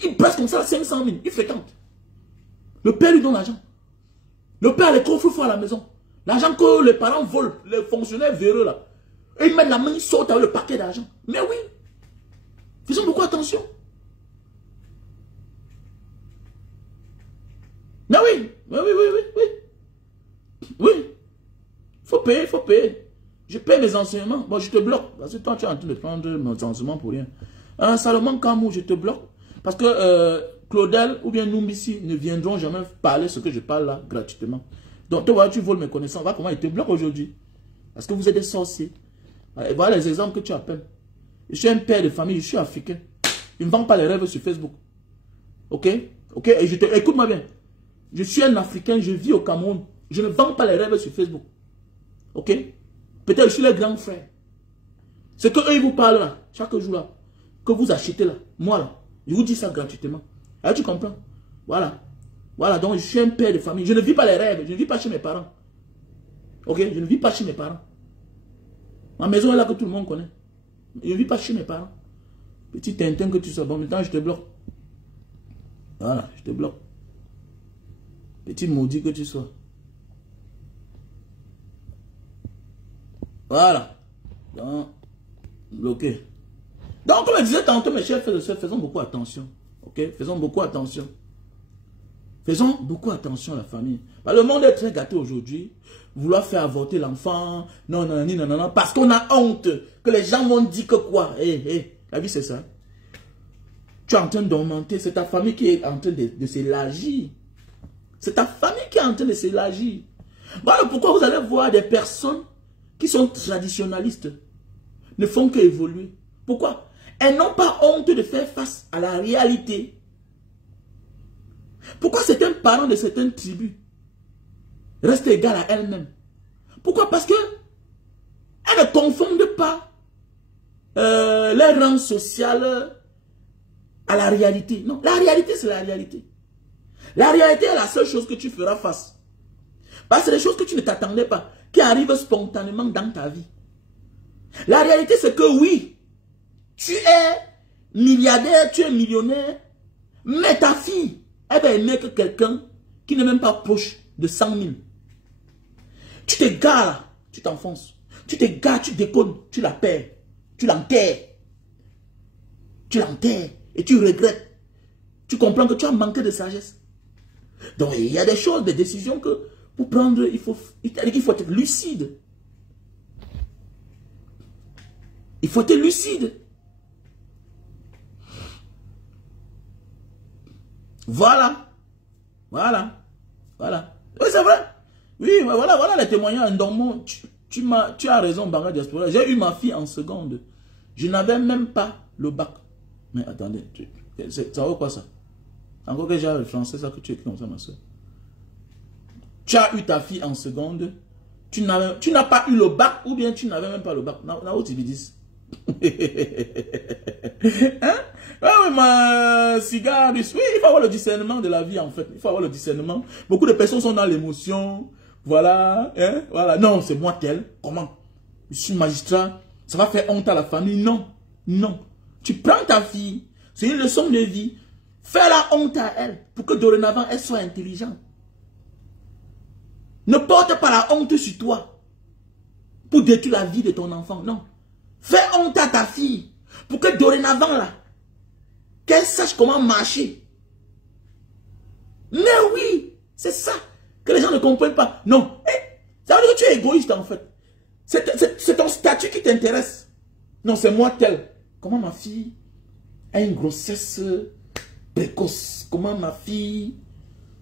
Il presse comme ça 500 000. Il fréquente. Le père lui donne l'argent. Le père a les coffres-forts à la maison. L'argent que les parents volent, les fonctionnaires véreux là. Et ils mettent la main, ils sortent avec le paquet d'argent. Mais oui. Faisons beaucoup attention. Mais oui. Oui. Faut payer, faut payer. Je paye mes enseignements. Bon, je te bloque. Parce que toi, tu es en train de prendre mes enseignements pour rien. Salomon Kamou, je te bloque. Parce que Claudel ou bien Numbisi ne viendront jamais parler ce que je parle là gratuitement. Donc, toi, tu voles mes connaissances. Voilà comment ils te bloquent aujourd'hui. Parce que vous êtes des sorciers. Et voilà les exemples que tu appelles. Je suis un père de famille, je suis africain. Je ne vends pas les rêves sur Facebook. Ok? Ok? Et écoute-moi bien. Je suis un Africain, je vis au Cameroun. Je ne vends pas les rêves sur Facebook. Ok? Peut-être je suis le grand frère. Ce que eux ils vous parlent là, chaque jour là, que vous achetez là, moi là, je vous dis ça gratuitement. Alors tu comprends? Voilà. Voilà, donc je suis un père de famille. Je ne vis pas les rêves, je ne vis pas chez mes parents. Ok? Je ne vis pas chez mes parents. Ma maison est là que tout le monde connaît. Je ne vis pas chez mes parents. Petit Tintin que tu sois. Bon, maintenant je te bloque. Voilà, je te bloque. Petit maudit que tu sois. Voilà. Donc, bloqué. Donc, comme je disais tantôt, mes chers frères et sœurs, faisons beaucoup attention. Ok? Faisons beaucoup attention. Faisons beaucoup attention à la famille. Le monde est très gâté aujourd'hui. Vouloir faire avorter l'enfant. Non, parce qu'on a honte. Que les gens vont dire que quoi? La vie c'est ça. Tu es en train d'augmenter. C'est ta famille qui est en train de s'élargir. C'est ta famille qui est en train de s'élargir. Voilà pourquoi vous allez voir des personnes qui sont traditionnalistes. Ne font qu'évoluer. Pourquoi? Elles n'ont pas honte de faire face à la réalité. Pourquoi certains parents de certaines tribus restent égales à elles-mêmes? Pourquoi? Parce que elles ne confondent pas leur rang social à la réalité. Non, la réalité c'est la réalité. La réalité est la seule chose que tu feras face. Parce que c'est des choses que tu ne t'attendais pas, qui arrivent spontanément dans ta vie. La réalité c'est que oui, tu es milliardaire, tu es millionnaire, mais ta fille, elle va aimer que quelqu'un qui n'est même pas proche de 100 000. Tu te gares, tu t'enfonces. Tu te gares, tu déconnes, tu la perds. Tu l'enterres. Tu l'enterres et tu regrettes. Tu comprends que tu as manqué de sagesse. Donc il y a des choses, des décisions que pour prendre, il faut être lucide. Il faut être lucide. Voilà. Voilà. Voilà. c'est vrai. Oui, voilà les témoignages. Donc, tu as raison, Banga Diaspora. J'ai eu ma fille en seconde. Je n'avais même pas le bac. Mais attendez, ça vaut quoi ça? Encore que j'ai le français, ça que tu écris comme ça, ma soeur. Tu as eu ta fille en seconde. Tu n'as pas eu le bac ou bien tu n'avais même pas le bac. Hein? Ah, ma cigare, oui, il faut avoir le discernement de la vie en fait. Il faut avoir le discernement. Beaucoup de personnes sont dans l'émotion. Voilà, hein, voilà. Non, c'est moi tel. Comment? Je suis magistrat. Ça va faire honte à la famille. Non, non. Tu prends ta fille. C'est une leçon de vie. Fais la honte à elle pour que dorénavant elle soit intelligente. Ne porte pas la honte sur toi pour détruire la vie de ton enfant. Non. Fais honte à ta fille pour que dorénavant là, qu'elle sache comment marcher. Mais oui, c'est ça que les gens ne comprennent pas. Non. Ça veut dire que tu es égoïste en fait. C'est ton statut qui t'intéresse. Non, c'est moi tel. Comment ma fille a une grossesse précoce? Comment ma fille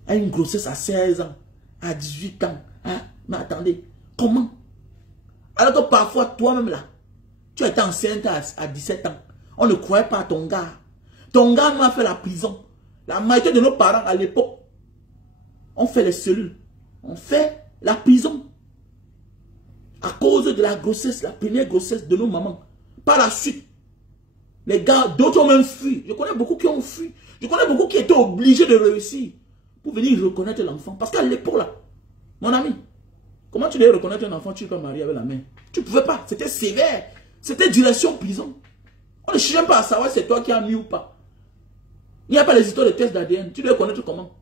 a une grossesse à 16 ans, à 18 ans? Hein? Mais attendez, comment? Alors que parfois, toi-même là, tu étais enceinte à 17 ans. On ne croyait pas à ton gars. Ton gars nous a fait la prison. La majorité de nos parents à l'époque, on fait les cellules. On fait la prison. À cause de la grossesse, la première grossesse de nos mamans. Par la suite, les gars, d'autres ont même fui. Je connais beaucoup qui ont fui. Je connais beaucoup qui étaient obligés de réussir pour venir reconnaître l'enfant. Parce qu'à l'époque là, mon ami, comment tu devais reconnaître un enfant, tu ne peux pas marier avec la mère? Tu ne pouvais pas. C'était sévère. C'était direction prison. On ne cherche même pas à savoir si c'est toi qui as mis ou pas. Il n'y a pas les histoires de tests d'ADN. Tu dois connaître comment.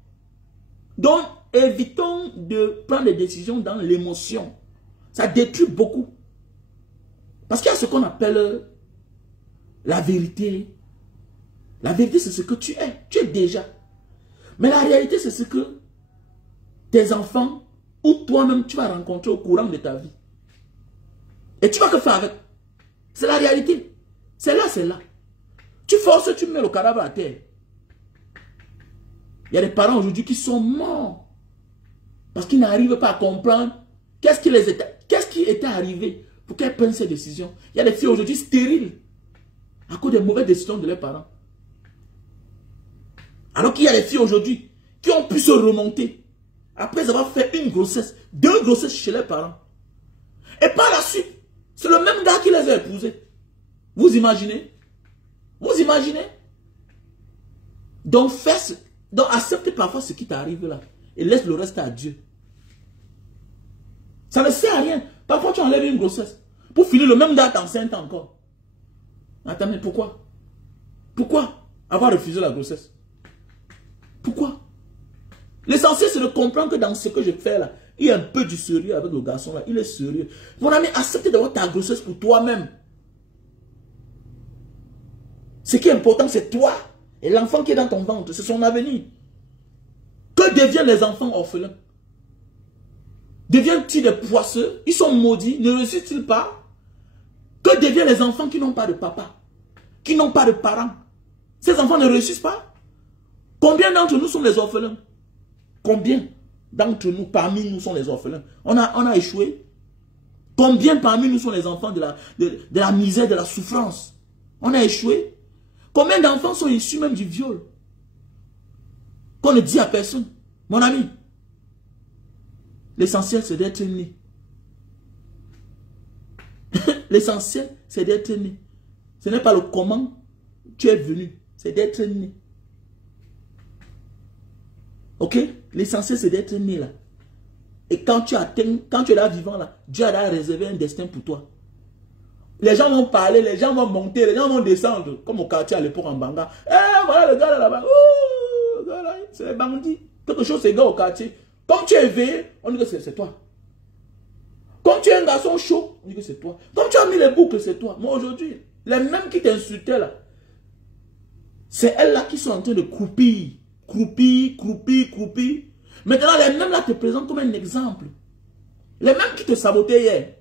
Donc, évitons de prendre des décisions dans l'émotion. Ça détruit beaucoup. Parce qu'il y a ce qu'on appelle la vérité. La vérité, c'est ce que tu es. Tu es déjà. Mais la réalité, c'est ce que tes enfants ou toi-même, tu vas rencontrer au courant de ta vie. Et tu vas que faire avec. C'est la réalité. C'est là, c'est là. Tu forces, tu mets le cadavre à terre. Il y a des parents aujourd'hui qui sont morts. Parce qu'ils n'arrivent pas à comprendre qu'est-ce qui était arrivé pour qu'elles prennent ces décisions. Il y a des filles aujourd'hui stériles à cause des mauvaises décisions de leurs parents. Alors qu'il y a des filles aujourd'hui qui ont pu se remonter après avoir fait une grossesse, 2 grossesses chez leurs parents. Et par la suite, c'est le même gars qui les a épousées. Vous imaginez? Vous imaginez? Donc, accepte parfois ce qui t'arrive là. Et laisse le reste à Dieu. Ça ne sert à rien. Parfois, tu enlèves une grossesse. Pour finir, le même gars t'enceinte encore. Attends, mais pourquoi? Pourquoi avoir refusé la grossesse? Pourquoi? L'essentiel, c'est de comprendre que dans ce que je fais là, il y a un peu du sérieux avec le garçon là. Il est sérieux. Mon ami, accepte d'avoir ta grossesse pour toi-même. Ce qui est important, c'est toi. Et l'enfant qui est dans ton ventre, c'est son avenir. Que deviennent les enfants orphelins? Deviennent-ils des poisseux? Ils sont maudits, ne réussissent-ils pas? Que deviennent les enfants qui n'ont pas de papa? Qui n'ont pas de parents? Ces enfants ne réussissent pas? Combien d'entre nous sont les orphelins? Combien d'entre nous, parmi nous, sont les orphelins? On a échoué. Combien parmi nous sont les enfants de la misère, de la souffrance? On a échoué. Combien d'enfants sont issus même du viol? Qu'on ne dit à personne. Mon ami, l'essentiel c'est d'être né. L'essentiel c'est d'être né. Ce n'est pas le comment tu es venu, c'est d'être né. Ok? L'essentiel c'est d'être né là. Et quand tu es là vivant là, Dieu a réservé un destin pour toi. Les gens vont parler, les gens vont monter, les gens vont descendre. Comme au quartier à l'époque en Banga. Eh, voilà le gars là-bas. C'est les bandits. Quelque chose c'est gars au quartier. Quand tu es éveillé, on dit que c'est toi. Quand tu es un garçon chaud, on dit que c'est toi. Quand tu as mis les boucles, c'est toi. Moi aujourd'hui, les mêmes qui t'insultaient là, c'est elles là qui sont en train de croupir. Croupir, croupir, croupir. Maintenant, les mêmes là te présentent comme un exemple. Les mêmes qui te sabotaient hier.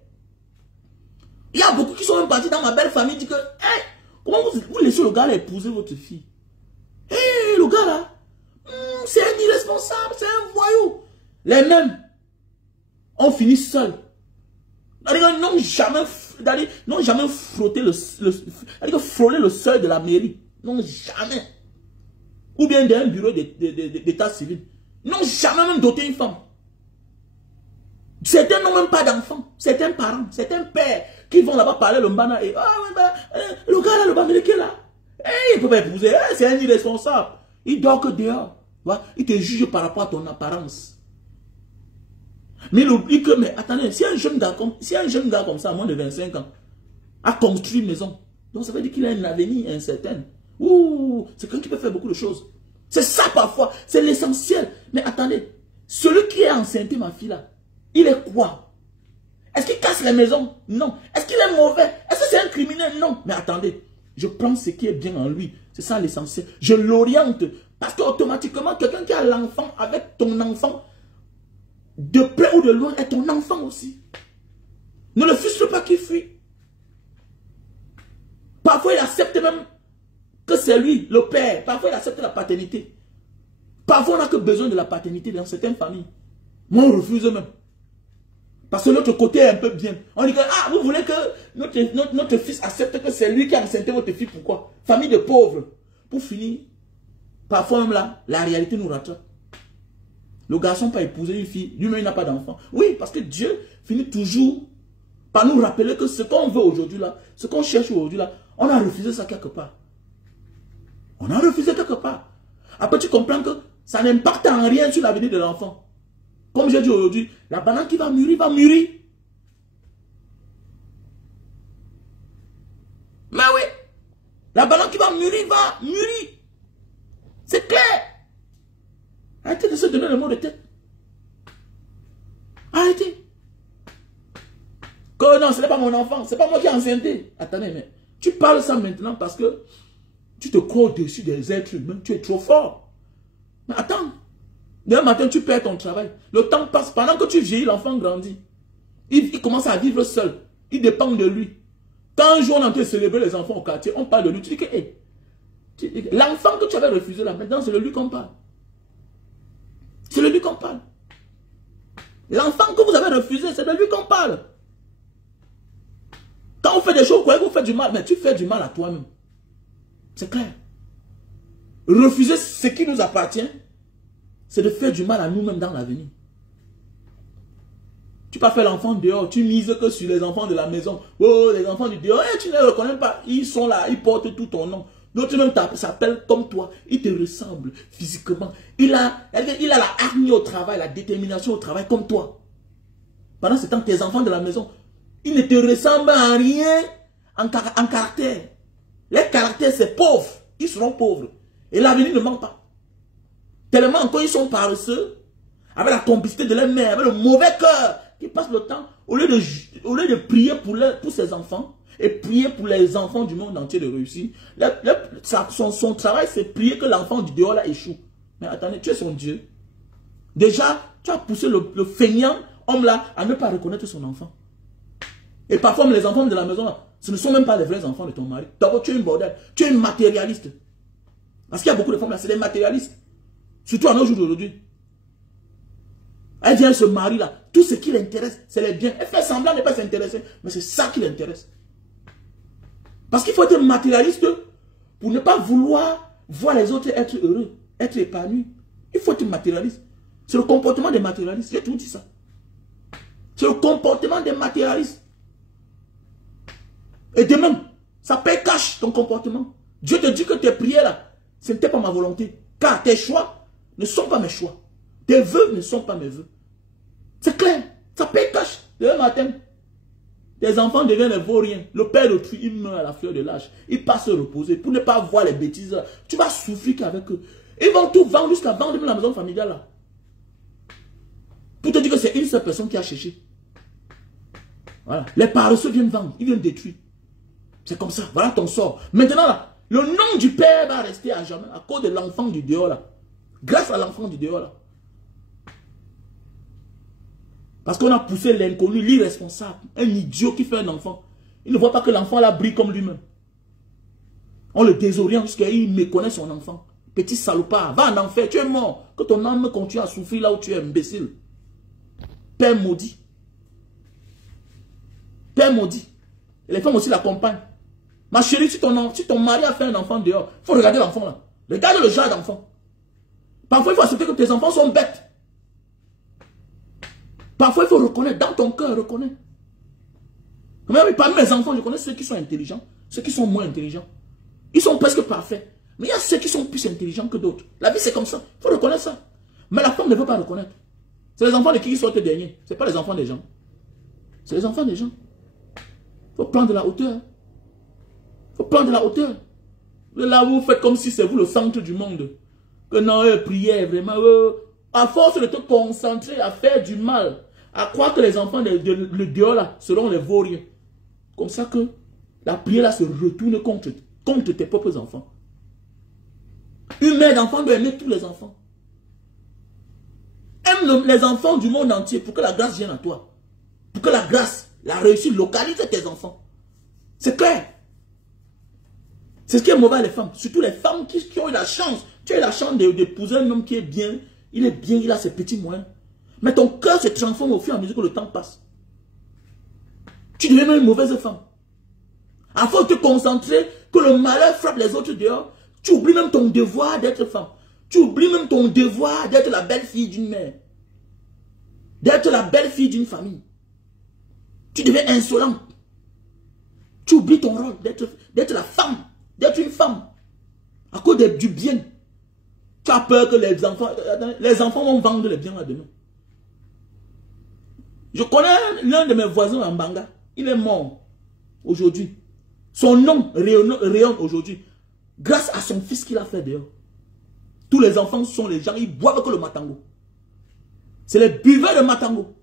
Il y a beaucoup qui sont même partis dans ma belle famille, disent que, hey, comment vous laissez le gars là épouser votre fille? Hey, le gars là, c'est un irresponsable, c'est un voyou. Les mêmes ont fini seuls. N'ont jamais frotté frôlé le seuil de la mairie. Non, jamais. Ou bien d'un bureau d'état civil. N'ont jamais même doté une femme. Certains n'ont même pas d'enfants. Certains parents, certains pères qui vont là-bas parler le mbana et le gars là, le bamileke là, il ne peut pas épouser, c'est un irresponsable. Il dort que dehors. Il te juge par rapport à ton apparence. Mais il oublie que, mais attendez, si un jeune gars comme ça, à moins de 25 ans, a construit une maison, donc ça veut dire qu'il a un avenir incertain. Ouh, c'est quelqu'un qui peut faire beaucoup de choses. C'est ça parfois, c'est l'essentiel. Mais attendez, celui qui est enceinte, ma fille là, il est quoi? Est-ce qu'il casse les maisons? Non. Est-ce qu'il est mauvais? Est-ce que c'est un criminel? Non. Mais attendez, je prends ce qui est bien en lui. C'est ça l'essentiel. Je l'oriente. Parce qu'automatiquement, quelqu'un qui a l'enfant avec ton enfant, de près ou de loin, est ton enfant aussi. Ne le frustre pas qu'il fuit. Parfois, il accepte même que c'est lui, le père. Parfois, il accepte la paternité. Parfois, on n'a que besoin de la paternité dans certaines familles. Moi, on refuse même. Parce que l'autre côté est un peu bien. On dit que, ah, vous voulez que notre fils accepte que c'est lui qui a enceinté votre fille. Pourquoi? Famille de pauvres. Pour finir, parfois même là, la réalité nous rattrape. Le garçon n'a pas épousé une fille, lui-même n'a pas d'enfant. Oui, parce que Dieu finit toujours par nous rappeler que ce qu'on veut aujourd'hui là, ce qu'on cherche aujourd'hui là, on a refusé ça quelque part. On a refusé quelque part. Après tu comprends que ça n'impacte en rien sur l'avenir de l'enfant. Comme j'ai dit aujourd'hui, la banane qui va mûrir, va mûrir. Mais oui, la banane qui va mûrir, va mûrir. C'est clair. Arrêtez de se donner le mot de tête. Arrêtez. Que non, ce n'est pas mon enfant, c'est pas moi qui ai enceinté. Attendez, mais tu parles ça maintenant parce que tu te crois au-dessus des êtres humains, tu es trop fort. Mais attends. Demain matin, tu perds ton travail. Le temps passe. Pendant que tu vieillis, l'enfant grandit. Il commence à vivre seul. Il dépend de lui. Quand un jour on est en train de célébrer les enfants au quartier, on parle de lui. Tu dis que hey, l'enfant que tu avais refusé là, maintenant c'est de lui qu'on parle. C'est de lui qu'on parle. L'enfant que vous avez refusé, c'est de lui qu'on parle. Quand on fait des choses, vous croyez que vous faites du mal, mais tu fais du mal à toi-même. C'est clair. Refuser ce qui nous appartient, c'est de faire du mal à nous-mêmes dans l'avenir. Tu peux pas faire l'enfant dehors, tu mises que sur les enfants de la maison. Oh, les enfants du dehors, tu ne les reconnais pas. Ils sont là, ils portent tout ton nom. D'autres même s'appellent comme toi. Ils te ressemblent physiquement. Il a la hargne au travail, la détermination au travail comme toi. Pendant ce temps, tes enfants de la maison, ils ne te ressemblent en rien en caractère. Les caractères, c'est pauvre. Ils seront pauvres. Et l'avenir ne manque pas. Tellement quand ils sont paresseux, avec la complicité de leur mère, avec le mauvais cœur, qui passent le temps, au lieu de prier pour ses enfants, et prier pour les enfants du monde entier de réussir, son travail, c'est prier que l'enfant du dehors là échoue. Mais attendez, tu es son Dieu. Déjà, tu as poussé le feignant homme là à ne pas reconnaître son enfant. Et parfois, les enfants de la maison là, ce ne sont même pas les vrais enfants de ton mari. D'abord, tu es une bordel, tu es une matérialiste. Parce qu'il y a beaucoup de femmes là, c'est des matérialistes. Surtout à nos jours d'aujourd'hui. Elle vient se marier là. Tout ce qui l'intéresse, c'est les biens. Elle fait semblant de ne pas s'intéresser. Mais c'est ça qui l'intéresse. Parce qu'il faut être matérialiste pour ne pas vouloir voir les autres être heureux, être épanouis. Il faut être matérialiste. C'est le comportement des matérialistes. J'ai tout dit ça. C'est le comportement des matérialistes. Et de même, ça paye cash ton comportement. Dieu te dit que tes prières là, ce n'était pas ma volonté. Car tes choix ne sont pas mes choix. Tes vœux ne sont pas mes vœux. C'est clair. Ça paye cash. Demain matin, tes enfants deviennent des vauriens. Le père d'autrui, il meurt à la fleur de l'âge. Il passe se reposer pour ne pas voir les bêtises. Tu vas souffrir qu'avec eux. Ils vont tout vendre jusqu'à vendre même la maison familiale là. Pour te dire que c'est une seule personne qui a cherché. Voilà. Les paresseux viennent vendre. Ils viennent détruire. C'est comme ça. Voilà ton sort. Maintenant là, le nom du père va rester à jamais à cause de l'enfant du dehors là. Grâce à l'enfant du dehors là. Parce qu'on a poussé l'inconnu, l'irresponsable, un idiot qui fait un enfant. Il ne voit pas que l'enfant là brille comme lui-même. On le désoriente jusqu'à il méconnaît son enfant. Petit salopard, va en enfer, tu es mort. Que ton âme continue à souffrir là où tu es imbécile. Père maudit. Père maudit. Et les femmes aussi l'accompagnent. Ma chérie, si ton mari a fait un enfant dehors, il faut regarder l'enfant là. Regarde le genre d'enfant. Parfois, il faut accepter que tes enfants sont bêtes. Parfois, il faut reconnaître. Dans ton cœur, reconnais. Mais parmi mes enfants, je connais ceux qui sont intelligents, ceux qui sont moins intelligents. Ils sont presque parfaits. Mais il y a ceux qui sont plus intelligents que d'autres. La vie, c'est comme ça. Il faut reconnaître ça. Mais la femme ne veut pas reconnaître. C'est les enfants de qui sortent derniers. Ce n'est pas les enfants des gens. C'est les enfants des gens. Il faut prendre de la hauteur. Il faut prendre de la hauteur. Là, vous faites comme si c'est vous le centre du monde. Que non, prière, vraiment. À force de te concentrer à faire du mal, à croire que les enfants le dehors là seront les vauriens. Comme ça que la prière là se retourne contre tes propres enfants. Une mère d'enfant doit aimer tous les enfants. Aime les enfants du monde entier pour que la grâce vienne à toi. Pour que la grâce, la réussite localise tes enfants. C'est clair. C'est ce qui est mauvais à les femmes. Surtout les femmes qui ont eu la chance. Tu as eu la chance d'épouser un homme qui est bien. Il est bien, il a ses petits moyens. Mais ton cœur se transforme au fur et à mesure que le temps passe. Tu deviens même une mauvaise femme. À force de te concentrer que le malheur frappe les autres dehors, tu oublies même ton devoir d'être femme. Tu oublies même ton devoir d'être la belle-fille d'une mère. D'être la belle-fille d'une famille. Tu deviens insolente. Tu oublies ton rôle d'être la femme. D'être une femme. À cause du bien. Tu as peur que les enfants vont vendre les biens là demain. Je connais l'un de mes voisins en Banga. Il est mort aujourd'hui. Son nom rayonne aujourd'hui. Grâce à son fils qu'il a fait dehors. Tous les enfants sont les gens, ils boivent que le matango. C'est les buveurs de matango.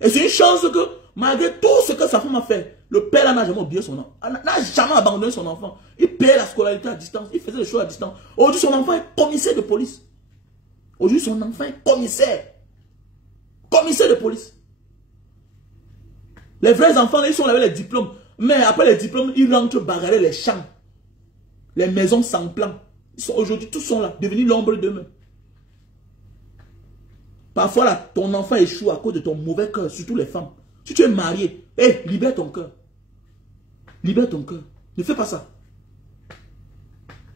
Et c'est une chance que, malgré tout ce que sa femme a fait, le père n'a jamais oublié son enfant. N'a jamais abandonné son enfant. Il payait la scolarité à distance. Il faisait les choses à distance. Aujourd'hui, son enfant est commissaire de police. Aujourd'hui, son enfant est commissaire. Commissaire de police. Les vrais enfants, ils sont là avec les diplômes. Mais après les diplômes, ils rentrent bagarrer les champs. Les maisons sans plan. Aujourd'hui, tous sont là, devenus l'ombre d'eux-mêmes. Parfois, là, ton enfant échoue à cause de ton mauvais cœur, surtout les femmes. Si tu es marié, libère ton cœur. Libère ton cœur. Ne fais pas ça.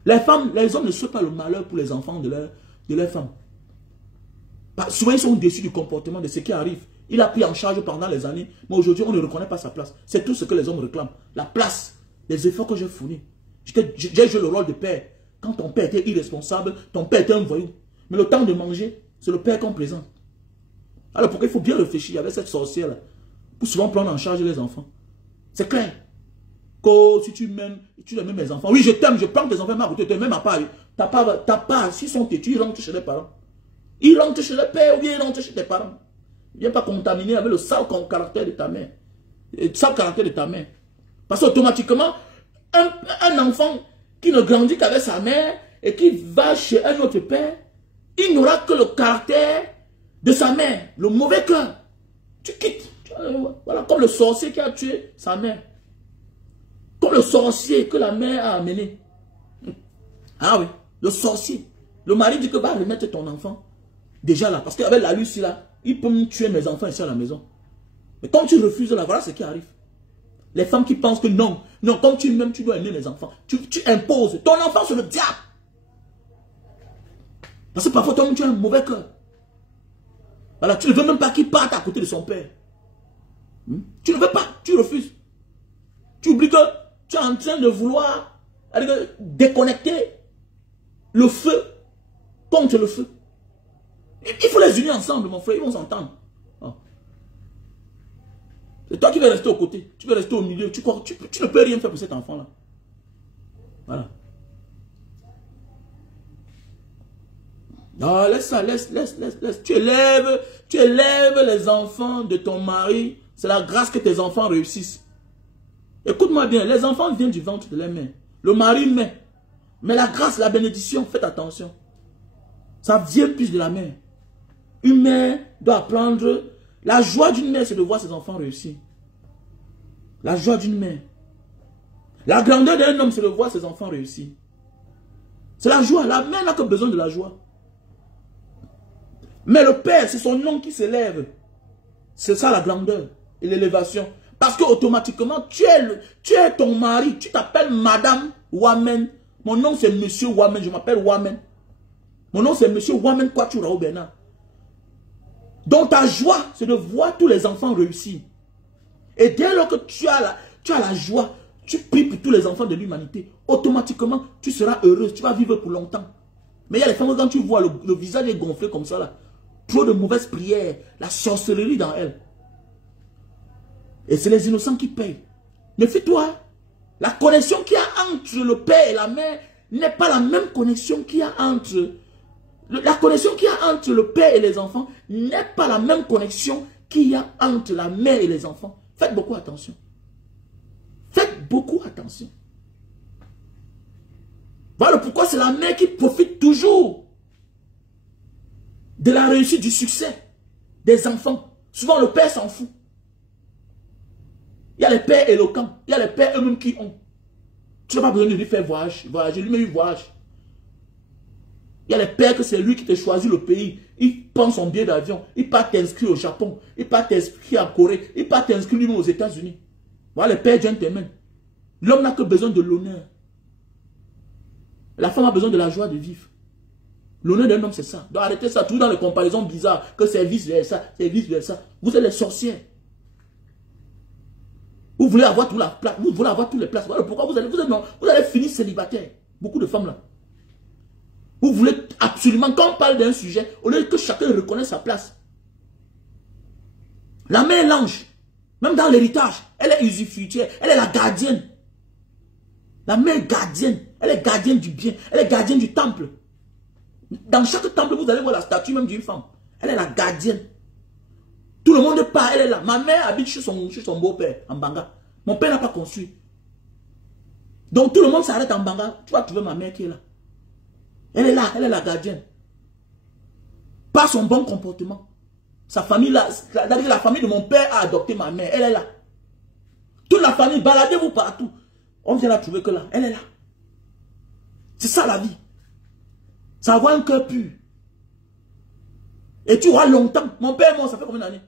Les femmes, les hommes ne souhaitent pas le malheur pour les enfants de leurs femmes. Souvent, ils sont déçus du comportement de ce qui arrive. Il a pris en charge pendant les années, mais aujourd'hui, on ne reconnaît pas sa place. C'est tout ce que les hommes réclament. La place, les efforts que j'ai fournis. J'ai joué le rôle de père. Quand ton père était irresponsable, ton père était un voyou. Mais le temps de manger, c'est le père qu'on présente. Alors pourquoi il faut bien réfléchir avec cette sorcière-là, pour souvent prendre en charge les enfants. C'est clair. Que si tu m'aimes, tu aimes mes enfants. Oui, je t'aime, je prends tes enfants, mais tu t'aimes pas. T'as pas, s'ils sont têtus, ils rentrent chez les parents. Ils rentrent chez le père ou bien ils rentrent chez tes parents. Ne viens pas contaminer avec le sale caractère de ta mère. Le sale caractère de ta mère. Parce qu'automatiquement, un enfant qui ne grandit qu'avec sa mère et qui va chez un autre père, il n'aura que le caractère de sa mère, le mauvais cœur. Tu quittes. Voilà, comme le sorcier qui a tué sa mère. Comme le sorcier que la mère a amené. Ah oui, le sorcier. Le mari dit que va remettre ton enfant. Déjà là, parce qu'avec la Lucie là, il peut me tuer mes enfants ici à la maison. Mais quand tu refuses là, voilà ce qui arrive. Les femmes qui pensent que non, comme tu m'aimes, tu dois aimer les enfants. Tu imposes. Ton enfant, c'est le diable. Parce que parfois, toi-même, tu as un mauvais cœur. Voilà, tu ne veux même pas qu'il parte à côté de son père. Tu ne veux pas, tu refuses. Tu oublies que tu es en train de vouloir déconnecter le feu contre le feu. Il faut les unir ensemble, mon frère, ils vont s'entendre. C'est toi qui vas rester aux côtés, tu vas rester au milieu, tu ne peux rien faire pour cet enfant-là. Voilà. Non, laisse ça, laisse. Tu élèves les enfants de ton mari, c'est la grâce que tes enfants réussissent. Écoute-moi bien, les enfants viennent du ventre de leur mère. Le mari met. Mais la grâce, la bénédiction, faites attention. Ça vient plus de la mère. Une mère doit apprendre. La joie d'une mère, c'est de voir ses enfants réussir. La joie d'une mère. La grandeur d'un homme, c'est de voir ses enfants réussir. C'est la joie. La mère n'a que besoin de la joie. Mais le père, c'est son nom qui s'élève. C'est ça la grandeur et l'élévation. Parce que automatiquement, tu es ton mari, tu t'appelles Madame Wamen. Mon nom c'est Monsieur Wamen, je m'appelle Wamen. Mon nom c'est Monsieur Wamen Kwachurao Bernard. Donc ta joie, c'est de voir tous les enfants réussir. Et dès lors que tu as la joie, tu pries pour tous les enfants de l'humanité, automatiquement, tu seras heureuse, tu vas vivre pour longtemps. Mais il y a les femmes, quand tu vois le visage est gonflé comme ça, là, trop de mauvaises prières, la sorcellerie dans elles. Et c'est les innocents qui payent. Méfie-toi. La connexion qu'il y a entre le père et la mère n'est pas la même connexion qu'il y a entre... La connexion qu'il y a entre le père et les enfants n'est pas la même connexion qu'il y a entre la mère et les enfants. Faites beaucoup attention. Faites beaucoup attention. Voilà pourquoi c'est la mère qui profite toujours de la réussite, du succès des enfants. Souvent le père s'en fout. Il y a les pères éloquents, il y a les pères eux-mêmes qui ont. Tu n'as pas besoin de lui faire voyager, lui-même il voyage. Il y a les pères que c'est lui qui te choisit le pays. Il prend son billet d'avion, il part t'inscrire au Japon, il part t'inscrire en Corée, il part t'inscrire lui-même aux États-Unis. Voilà les pères gentlemen. L'homme n'a que besoin de l'honneur. La femme a besoin de la joie de vivre. L'honneur d'un homme, c'est ça. Donc arrêtez ça, tout dans les comparaisons bizarres, que c'est vice-versa, c'est vice-versa. Vous êtes les sorcières. Vous voulez avoir toute la place, vous voulez avoir toutes les places. Voilà pourquoi vous allez finir célibataire. Beaucoup de femmes là. Vous voulez absolument, quand on parle d'un sujet, au lieu que chacun reconnaisse sa place. La mère est l'ange. Même dans l'héritage, elle est usufruitière, elle est la gardienne. La mère est gardienne, elle est gardienne du bien, elle est gardienne du temple. Dans chaque temple, vous allez voir la statue même d'une femme. Elle est la gardienne. Tout le monde part, elle est là. Ma mère habite chez son beau-père, en Banga. Mon père n'a pas construit. Donc tout le monde s'arrête en Banga. Tu vas trouver ma mère qui est là. Elle est là, elle est la gardienne. Par son bon comportement. Sa famille là, la famille de mon père a adopté ma mère. Elle est là. Toute la famille, baladez-vous partout. On vient la trouver que là. Elle est là. C'est ça la vie. Ça avoir un cœur pur. Et tu auras longtemps. Mon père et moi, ça fait combien d'années?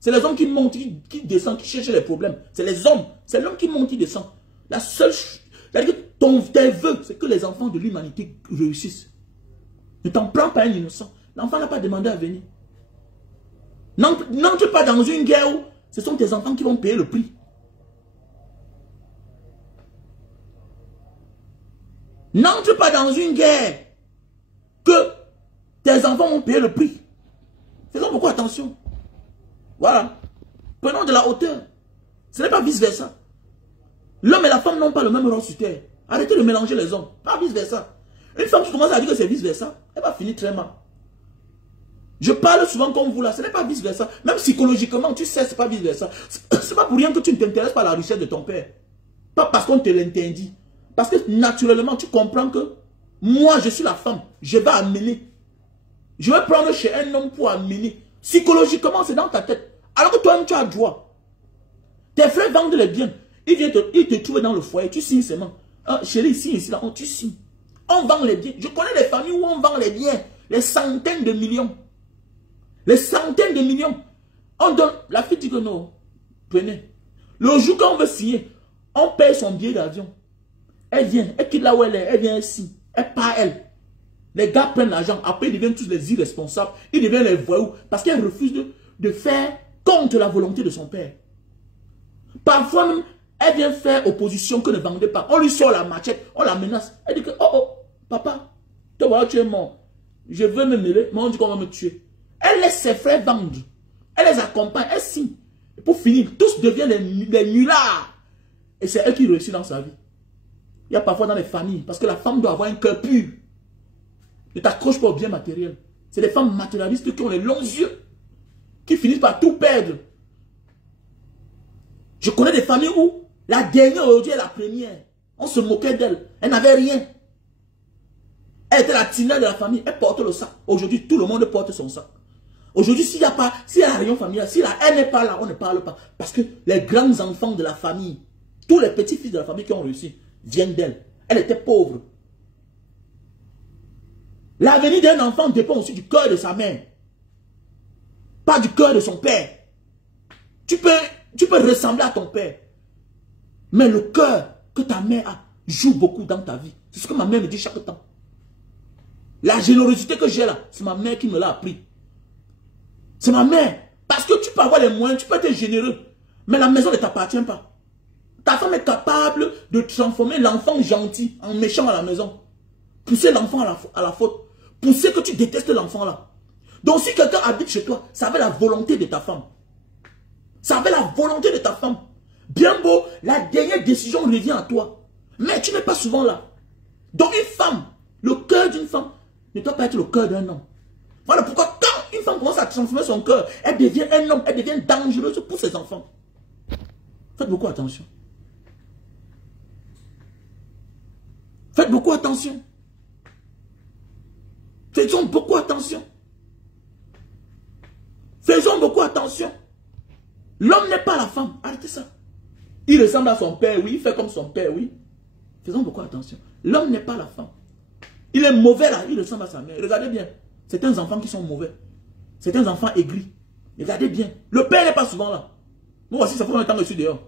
C'est les hommes qui montent, qui descendent, qui cherchent les problèmes. C'est les hommes. C'est l'homme qui monte, qui descend. La seule chose, c'est-à-dire que tes vœux, c'est que les enfants de l'humanité réussissent. Ne t'en prends pas un innocent. L'enfant n'a pas demandé à venir. N'entre pas dans une guerre où ce sont tes enfants qui vont payer le prix. N'entre pas dans une guerre que tes enfants vont payer le prix. Faisons beaucoup attention. Voilà. Prenons de la hauteur. Ce n'est pas vice-versa. L'homme et la femme n'ont pas le même rôle sur terre. Arrêtez de mélanger les hommes. Pas vice-versa. Une femme qui commence à dire que c'est vice-versa, elle va finir très mal. Je parle souvent comme vous là, ce n'est pas vice-versa. Même psychologiquement, tu sais, ce n'est pas vice-versa. Ce n'est pas pour rien que tu ne t'intéresses pas à la richesse de ton père. Pas parce qu'on te l'interdit. Parce que naturellement, tu comprends que moi, je suis la femme. Je vais amener. Je vais prendre chez un homme pour amener. Psychologiquement, c'est dans ta tête. Alors que toi-même, tu as droit. Tes frères vendent les biens. Ils te trouvent dans le foyer. Tu signes seulement. Ah, chérie, ici, là, tu signes. On vend les biens. Je connais les familles où on vend les biens. Les centaines de millions. Les centaines de millions. On donne. La fille dit que non. Prenez. Le jour qu'on veut signer, on paye son billet d'avion. Elle vient. Elle quitte là où elle est. Elle vient ici. Elle part, elle. Les gars prennent l'argent. Après, ils deviennent tous les irresponsables. Ils deviennent les voyous. Parce qu'elle refuse de faire contre la volonté de son père. Parfois même, elle vient faire opposition que ne vendait pas. On lui sort la machette. On la menace. Elle dit que, oh, oh, papa, te voilà, tu es mort. Je veux me mêler, mais on dit qu'on va me tuer. Elle laisse ses frères vendre. Elle les accompagne. Elle signe. Et pour finir, tous deviennent des nullards. Et c'est elle qui réussit dans sa vie. Il y a parfois dans les familles, parce que la femme doit avoir un cœur pur. Ne t'accroche pas au bien matériel. C'est des femmes matérialistes qui ont les longs yeux, qui finissent par tout perdre. Je connais des familles où la dernière aujourd'hui est la première. On se moquait d'elle. Elle n'avait rien. Elle était la tinelle de la famille. Elle porte le sac. Aujourd'hui, tout le monde porte son sac. Aujourd'hui, s'il n'y a pas, s'il y a la réunion familiale, si elle n'est pas là, on ne parle pas. Parce que les grands enfants de la famille, tous les petits-fils de la famille qui ont réussi, viennent d'elle. Elle était pauvre. L'avenir d'un enfant dépend aussi du cœur de sa mère. Pas du cœur de son père. Tu peux ressembler à ton père. Mais le cœur que ta mère a joue beaucoup dans ta vie. C'est ce que ma mère me dit chaque temps. La générosité que j'ai là, c'est ma mère qui me l'a appris. C'est ma mère. Parce que tu peux avoir les moyens, tu peux être généreux. Mais la maison ne t'appartient pas. Ta femme est capable de transformer l'enfant gentil en méchant à la maison. Pousser l'enfant à la faute. Pousser que tu détestes l'enfant là. Donc si quelqu'un habite chez toi, ça avait la volonté de ta femme. Ça avait la volonté de ta femme. Bien beau, la dernière décision revient à toi. Mais tu n'es pas souvent là. Donc une femme, le cœur d'une femme ne doit pas être le cœur d'un homme. Voilà pourquoi quand une femme commence à transformer son cœur, elle devient un homme, elle devient dangereuse pour ses enfants. Faites beaucoup attention. Faites beaucoup attention. Faisons beaucoup attention. Faisons beaucoup attention. L'homme n'est pas la femme. Arrêtez ça. Il ressemble à son père, oui. Il fait comme son père, oui. Faisons beaucoup attention. L'homme n'est pas la femme. Il est mauvais là. Il ressemble à sa mère. Regardez bien. Certains enfants qui sont mauvais. Certains enfants aigris. Regardez bien. Le père n'est pas souvent là. Moi aussi, ça fait longtemps que je suis dehors.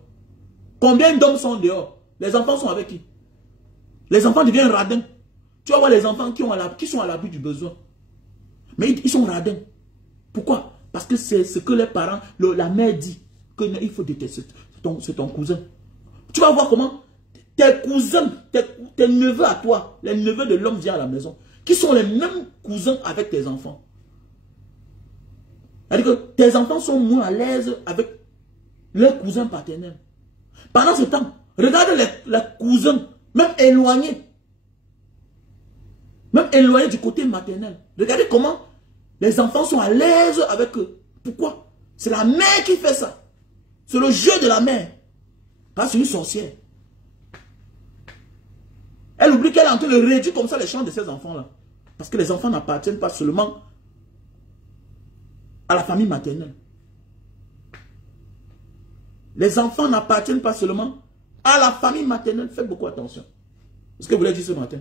Combien d'hommes sont dehors? Les enfants sont avec qui? Les enfants deviennent radins. Tu vas voir les enfants qui sont à l'abri du besoin. Mais ils sont radins. Pourquoi? Parce que c'est ce que les parents, la mère dit. Il faut détester. C'est ton cousin. Tu vas voir comment tes cousins, tes neveux à toi, les neveux de l'homme viennent à la maison, qui sont les mêmes cousins avec tes enfants. C'est-à-dire que tes enfants sont moins à l'aise avec leurs cousins paternels. Pendant ce temps, regarde les cousins, même éloignés du côté maternel. Regardez comment les enfants sont à l'aise avec eux. Pourquoi? C'est la mère qui fait ça. C'est le jeu de la mère. Pas c'est une sorcière. Elle oublie qu'elle est en train de réduire comme ça les chances de ses enfants-là. Parce que les enfants n'appartiennent pas seulement à la famille maternelle. Les enfants n'appartiennent pas seulement à la famille maternelle. Faites beaucoup attention. C'est ce que vous l'avez dit ce matin.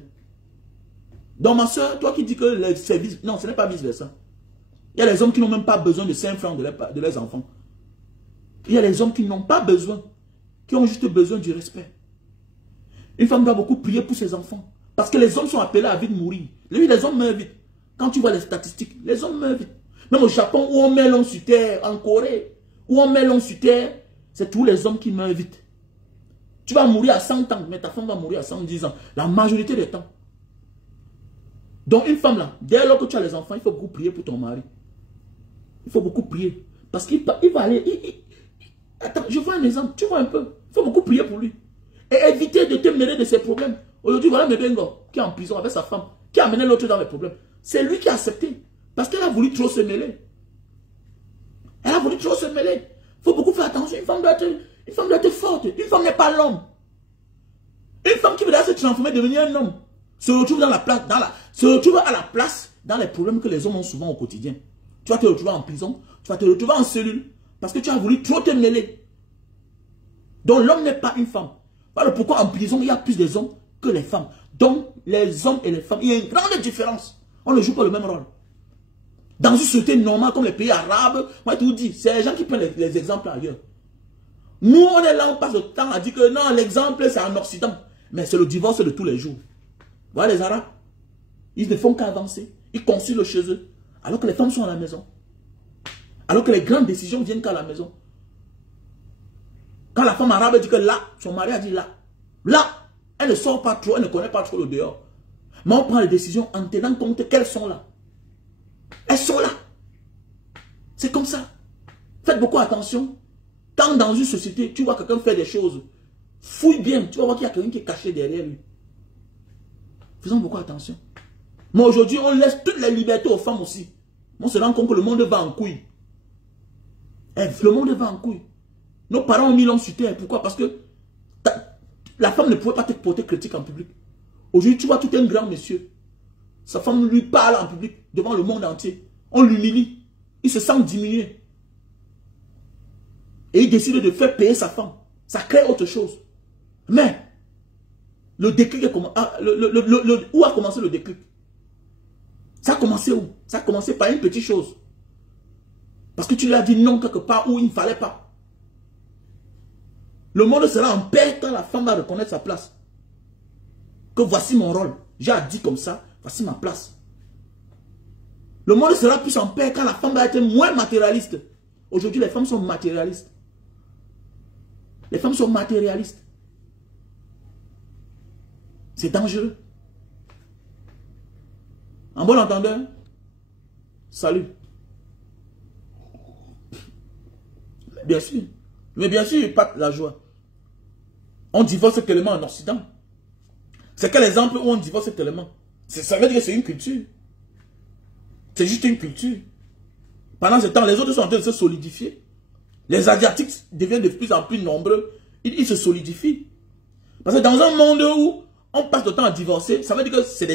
Donc ma soeur, toi qui dis que les services... Non, ce n'est pas vice-versa. Il y a les hommes qui n'ont même pas besoin de 5 francs de leurs enfants. Il y a les hommes qui n'ont pas besoin, qui ont juste besoin du respect. Une femme doit beaucoup prier pour ses enfants. Parce que les hommes sont appelés à vite mourir. Les hommes meurent vite. Quand tu vois les statistiques, les hommes meurent vite. Même au Japon, où on met l'homme sur terre, en Corée, où on met l'homme sur terre, c'est tous les hommes qui meurent vite. Tu vas mourir à 100 ans, mais ta femme va mourir à 110 ans. La majorité des temps. Donc une femme là, dès lors que tu as les enfants, il faut beaucoup prier pour ton mari. Il faut beaucoup prier. Parce qu'il va aller... Attends, je vois un exemple. Tu vois un peu. Il faut beaucoup prier pour lui. Et éviter de te mêler de ses problèmes. Aujourd'hui, voilà Mebengo qui est en prison avec sa femme, qui a amené l'autre dans les problèmes. C'est lui qui a accepté. Parce qu'elle a voulu trop se mêler. Elle a voulu trop se mêler. Il faut beaucoup faire attention. Une femme doit être forte. Une femme n'est pas l'homme. Une femme qui veut se transformer, devenir un homme, se retrouve dans la place, se retrouve à la place dans les problèmes que les hommes ont souvent au quotidien. Tu vas te retrouver en prison, tu vas te retrouver en cellule, parce que tu as voulu trop te mêler. Donc l'homme n'est pas une femme. Voilà pourquoi en prison, il y a plus des hommes que les femmes. Donc les hommes et les femmes, il y a une grande différence. On ne joue pas le même rôle. Dans une société normale comme les pays arabes, moi je te dis, c'est les gens qui prennent les exemples ailleurs. Nous, on est là, on passe le temps à dire que non, l'exemple c'est en Occident. Mais c'est le divorce de tous les jours. Voilà les Arabes. Ils ne font qu'avancer. Ils concilient chez eux. Alors que les femmes sont à la maison. Alors que les grandes décisions viennent qu'à la maison. Quand la femme arabe dit que là, son mari a dit là. Là, elle ne sort pas trop, elle ne connaît pas trop le dehors. Mais on prend les décisions en tenant compte qu'elles sont là. Elles sont là. C'est comme ça. Faites beaucoup attention. Quand dans une société, tu vois quelqu'un faire des choses, fouille bien. Tu vas voir qu'il y a quelqu'un qui est caché derrière lui. Faisons beaucoup attention. Mais aujourd'hui, on laisse toutes les libertés aux femmes aussi. On se rend compte que le monde va en couille. Le monde va en couille. Nos parents ont mis l'homme sur terre. Pourquoi? Parce que la femme ne pouvait pas te porter critique en public. Aujourd'hui, tu vois tout un grand monsieur. Sa femme lui parle en public devant le monde entier. On l'humilie. Il se sent diminué. Et il décide de faire payer sa femme. Ça crée autre chose. Mais, le déclic est comment? Où a commencé le déclic? Ça a commencé où? Ça a commencé par une petite chose. Parce que tu lui as dit non quelque part où il ne fallait pas. Le monde sera en paix quand la femme va reconnaître sa place. Que voici mon rôle. J'ai dit comme ça, voici ma place. Le monde sera plus en paix quand la femme va être moins matérialiste. Aujourd'hui, les femmes sont matérialistes. Les femmes sont matérialistes. C'est dangereux. En bon entendeur, salut. Bien sûr. Mais bien sûr, pas la joie. On divorce tellement en Occident. C'est quel exemple où on divorce tellement? Ça veut dire que c'est une culture. C'est juste une culture. Pendant ce temps, les autres sont en train de se solidifier. Les Asiatiques deviennent de plus en plus nombreux. Ils se solidifient. Parce que dans un monde où on passe le temps à divorcer, ça veut dire que c'est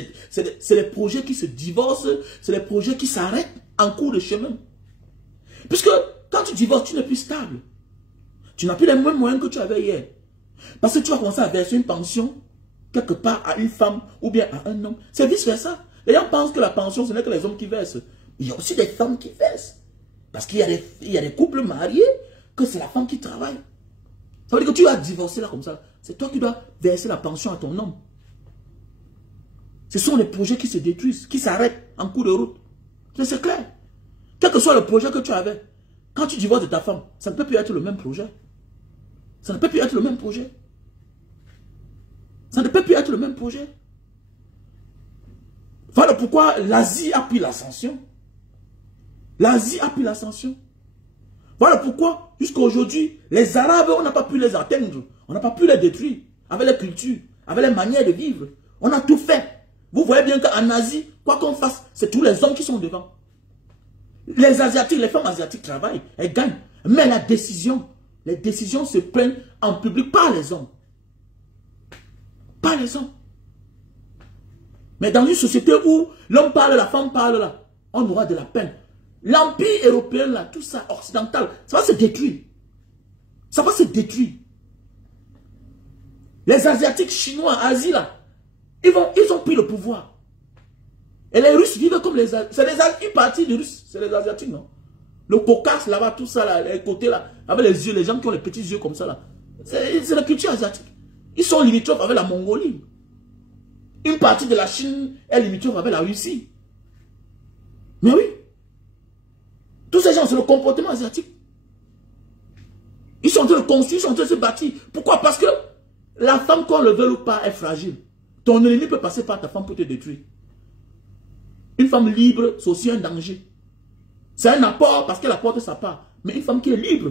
les projets qui se divorcent, c'est les projets qui s'arrêtent en cours de chemin. Puisque quand tu divorces, tu n'es plus stable. Tu n'as plus les mêmes moyens que tu avais hier. Parce que tu vas commencer à verser une pension quelque part à une femme ou bien à un homme. C'est vice versa. Les gens pensent que la pension, ce n'est que les hommes qui versent. Il y a aussi des femmes qui versent. Parce qu'il y a des couples mariés que c'est la femme qui travaille. Ça veut dire que tu vas divorcer là comme ça. C'est toi qui dois verser la pension à ton homme. Ce sont les projets qui se détruisent, qui s'arrêtent en cours de route. C'est clair. Quel que soit le projet que tu avais, quand tu divorces de ta femme, ça ne peut plus être le même projet. Ça ne peut plus être le même projet. Ça ne peut plus être le même projet. Voilà pourquoi l'Asie a pris l'ascension. L'Asie a pris l'ascension. Voilà pourquoi, jusqu'à aujourd'hui, les Arabes, on n'a pas pu les atteindre. On n'a pas pu les détruire. Avec les cultures, avec les manières de vivre. On a tout fait. Vous voyez bien qu'en Asie, quoi qu'on fasse, c'est tous les hommes qui sont devant. Les Asiatiques, les femmes asiatiques travaillent, elles gagnent. Mais les décisions se prennent en public par les hommes. Par les hommes. Mais dans une société où l'homme parle, la femme parle là, on aura de la peine. L'empire européen là, tout ça, occidental, ça va se détruire. Ça va se détruire. Les Asiatiques, Chinois, Asie là, ils ont pris le pouvoir. Et les Russes vivent comme les Asiatiques. C'est une partie des Russes, c'est les Asiatiques, non? Le Caucase là-bas, tout ça là, les côtés là, avec les yeux, les gens qui ont les petits yeux comme ça là. C'est la culture asiatique. Ils sont limitrophes avec la Mongolie. Une partie de la Chine est limitrophe avec la Russie. Mais oui. Tous ces gens, c'est le comportement asiatique. Ils sont en train de construire, ils sont en train de se bâtir. Pourquoi? Parce que la femme, qu'on le veut ou pas, est fragile. Ton ennemi peut passer par ta femme pour te détruire. Une femme libre, c'est aussi un danger. C'est un apport parce qu'elle apporte sa part. Mais une femme qui est libre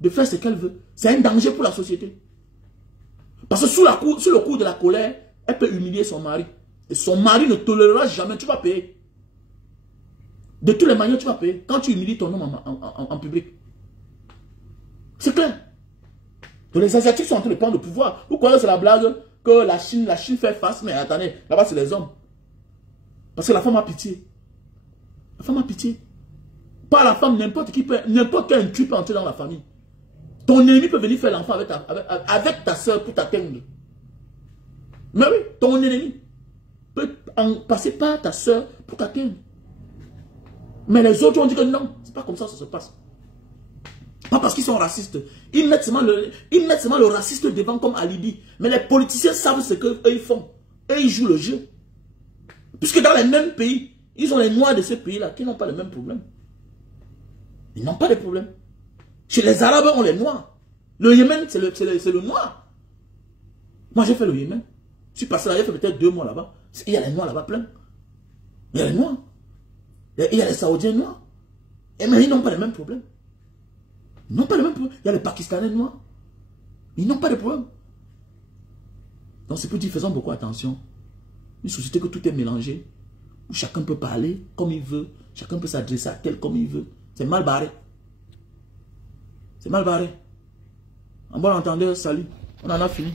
de faire ce qu'elle veut, c'est un danger pour la société. Parce que sous le coup de la colère, elle peut humilier son mari. Et son mari ne tolérera jamais, tu vas payer. De toutes les manières, tu vas payer. Quand tu humilies ton homme en public. C'est clair. Donc les Asiatiques sont en train de prendre le pouvoir. Vous croyez que c'est la blague que la Chine fait face, mais attendez, là-bas c'est les hommes. Parce que la femme a pitié. La femme a pitié. Pas la femme, n'importe quel intrus peut entrer dans la famille. Ton ennemi peut venir faire l'enfant avec ta soeur pour t'atteindre. Mais oui, ton ennemi peut passer par ta soeur pour t'atteindre. Mais les autres ont dit que non, c'est pas comme ça que ça se passe. Pas parce qu'ils sont racistes. Ils mettent seulement le raciste devant comme alibi. Mais les politiciens savent ce qu'eux ils font. Et ils jouent le jeu. Puisque dans les mêmes pays, ils ont les noirs de ces pays-là qui n'ont pas le même problème. Ils n'ont pas de problème. Chez les Arabes, on les noirs. Le Yémen, c'est le noir. Moi, j'ai fait le Yémen. Je suis passé là, j'ai fait peut-être 2 mois là-bas. Il y a les noirs là-bas plein. Il y a les noirs. Il y a les Saoudiens noirs. Et mais ils n'ont pas le même problème. Ils n'ont pas le même problème. Il y a les Pakistanais noirs. Ils n'ont pas de problème. Donc c'est pour dire, faisons beaucoup attention. Une société que tout est mélangé. Où chacun peut parler comme il veut. Chacun peut s'adresser à tel comme il veut. C'est mal barré. C'est mal barré. En bon entendeur, salut. On en a fini.